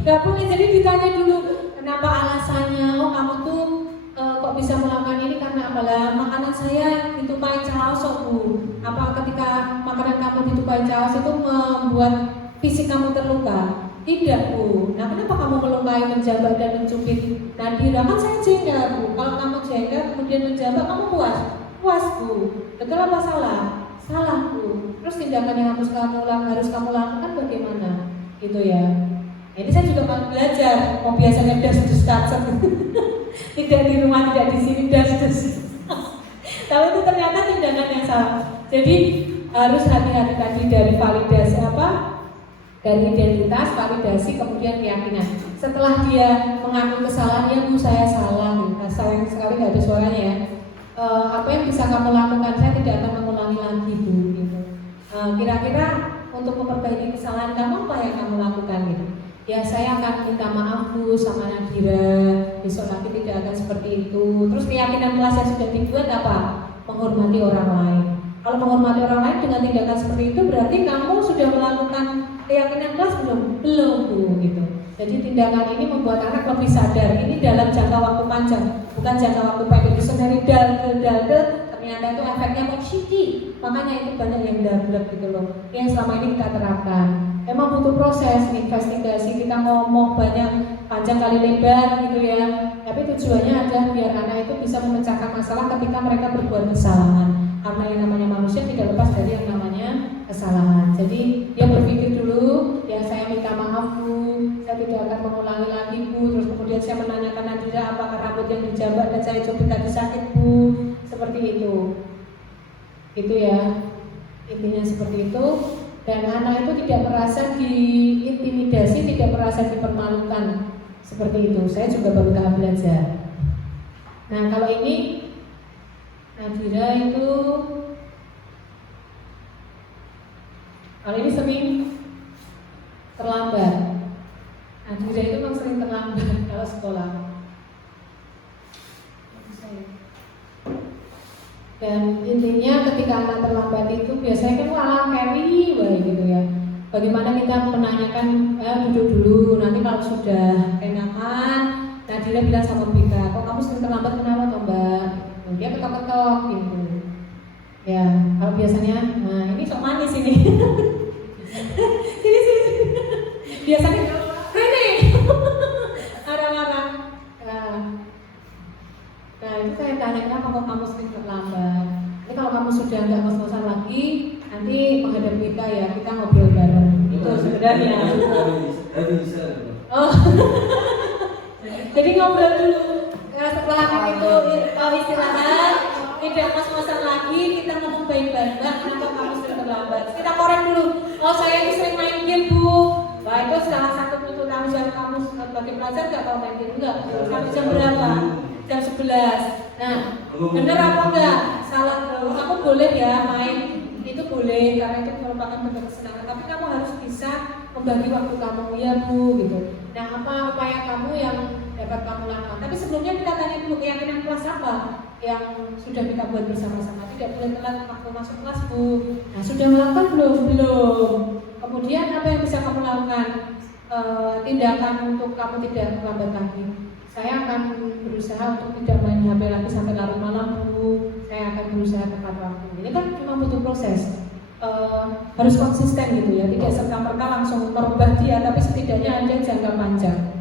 nggak boleh. Jadi ditanya dulu kenapa alasannya. Oh kamu tuh kok kok bisa melakukan ini karena apalah makanan saya ditupai caos Bu. Apa ketika makanan kamu ditupai caos itu membuat fisik kamu terluka? Tidak Bu. Nah kenapa kamu melukai, menjabat dan mencubit Nadira? Kan saya jengkel Bu. Kalau kamu jengkel kemudian menjabat kamu puas? Puas Bu. Betul apa salah? Salah Bu. Terus tindakan yang harus kamu lakukan bagaimana? Gitu ya. Ini saya juga mau belajar. Oh biasanya das-dus tidak di rumah, tidak di sini das-dus. Tapi itu ternyata tindakan yang salah. Jadi harus hati-hati tadi dari validasi dari identitas, validasi, kemudian keyakinan. Setelah dia mengaku kesalahannya, Bu saya salah. Sayang sekali nggak ada suaranya ya. Apa yang bisa kamu lakukan? Saya tidak akan mengulangi lagi Bu. Gitu. Kira-kira untuk memperbaiki kesalahan kamu apa yang kamu lakukan gitu? Ya saya akan minta maaf Bu sama Nadira, besok lagi tidak akan seperti itu. Terus keyakinan kelas yang sudah dibuat apa? Menghormati orang lain. Kalau menghormati orang lain dengan tindakan seperti itu berarti kamu sudah melakukan keyakinan kelas belum? Belum Bu gitu. Jadi tindakan ini membuat anak lebih sadar. Ini dalam jangka waktu panjang, bukan jangka waktu pendek. Disenari ternyata itu efeknya mencidih. Makanya itu banyak yang dablek gitu loh. Yang selama ini kita terapkan. Emang butuh proses, investigasi, kita ngomong banyak, panjang kali lebar gitu ya. Tapi tujuannya adalah biar anak itu bisa memecahkan masalah ketika mereka berbuat kesalahan. Karena yang namanya manusia tidak lepas dari yang namanya kesalahan. Jadi dia berpikir dulu, ya saya minta maaf Bu, saya tidak akan mengulangi lagi Bu. Terus kemudian saya menanyakan Nadira apakah rambut yang dijabat dan saya cubit tadi sakit Bu. Seperti itu. Itu ya, intinya seperti itu. Dan anak itu tidak merasa diintimidasi, tidak merasa dipermalukan seperti itu. Saya juga baru tahap belajar. Nah kalau ini Nadira itu kalau ini sering terlambat. Nadira itu memang sering terlambat kalau sekolah. Dan intinya ketika anak terlambat itu biasanya kan malah carry gitu ya. Bagaimana kita menanyakan, duduk dulu, nanti kalau sudah enakan, Nadira bilang sama Bika, kok kamu sering terlambat kenapa toh Mbak? Dia ketok-ketok gitu. Ya, kalau biasanya, nah ini sok manis ini. Sini. Biasanya Rene. Marah-marah. Nah itu saya tanya kenapa kok kamu sering terlambat. Ini kalau kamu sudah nggak ngos-ngosan lagi, nanti menghadap kita ya, kita ngobrol bareng. Itu sebenarnya. Oh. Jadi ngobrol dulu. Setelah itu kalau istirahat, tidak ngos-ngosan lagi, kita ngomong baik-baik. Kenapa kamu sering terlambat? Kita korek dulu. Oh saya ini sering main game Bu. Wah itu salah satu tuntutan ujian kamu sebagai pelajar nggak tahu main game enggak? Sampai jam berapa? Jam 11. Nah, benar apa enggak? Salah tuh. Aku boleh ya main, itu boleh karena itu merupakan bentuk kesenangan. Tapi kamu harus bisa membagi waktu kamu ya Bu gitu. Nah, apa upaya kamu yang dapat kamu lakukan? Tapi sebelumnya kita tanya dulu keyakinan kelas apa yang sudah kita buat bersama-sama. Tidak boleh telat waktu masuk kelas Bu. Nah, sudah melakukan belum? Belum. Kemudian apa yang bisa kamu lakukan? Tindakan untuk kamu tidak terlambat lagi. Saya akan berusaha untuk tidak main HP lagi sampai larut malam Bu. Saya akan berusaha tepat waktu. Ini kan cuma butuh proses. Harus konsisten gitu ya. Tidak serta-merta langsung merubah dia, tapi setidaknya ada jangka panjang.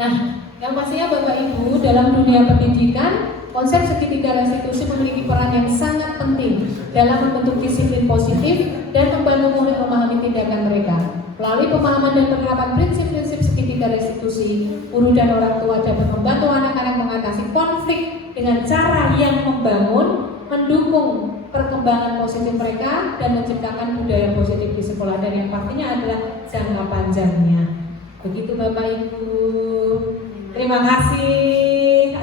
Nah, yang pastinya Bapak Ibu dalam dunia pendidikan, konsep segitiga restitusi memiliki peran yang sangat penting dalam membentuk disiplin positif dan membantu murid memahami tindakan mereka. Melalui pemahaman dan penerapan prinsip-prinsip segitiga restitusi, guru dan orang tua dapat membantu anak-anak mengatasi konflik dengan cara yang membangun, mendukung perkembangan positif mereka, dan menciptakan budaya positif di sekolah. Dan yang pastinya adalah jangka panjangnya. Begitu Bapak Ibu. Terima kasih.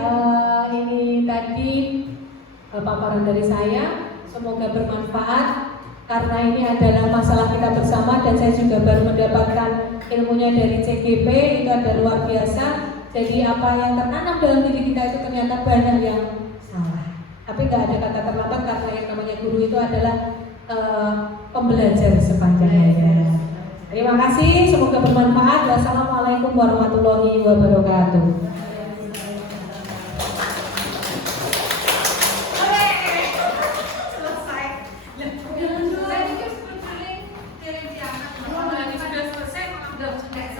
Ini tadi paparan dari saya. Semoga bermanfaat. Karena ini adalah masalah kita bersama dan saya juga baru mendapatkan ilmunya dari CGP, itu ada luar biasa. Jadi apa yang tertanam dalam diri kita itu ternyata banyak yang salah. Tapi nggak ada kata terlambat karena yang namanya guru itu adalah pembelajar sepanjang hayat. Terima kasih, semoga bermanfaat. Wassalamualaikum warahmatullahi wabarakatuh. udah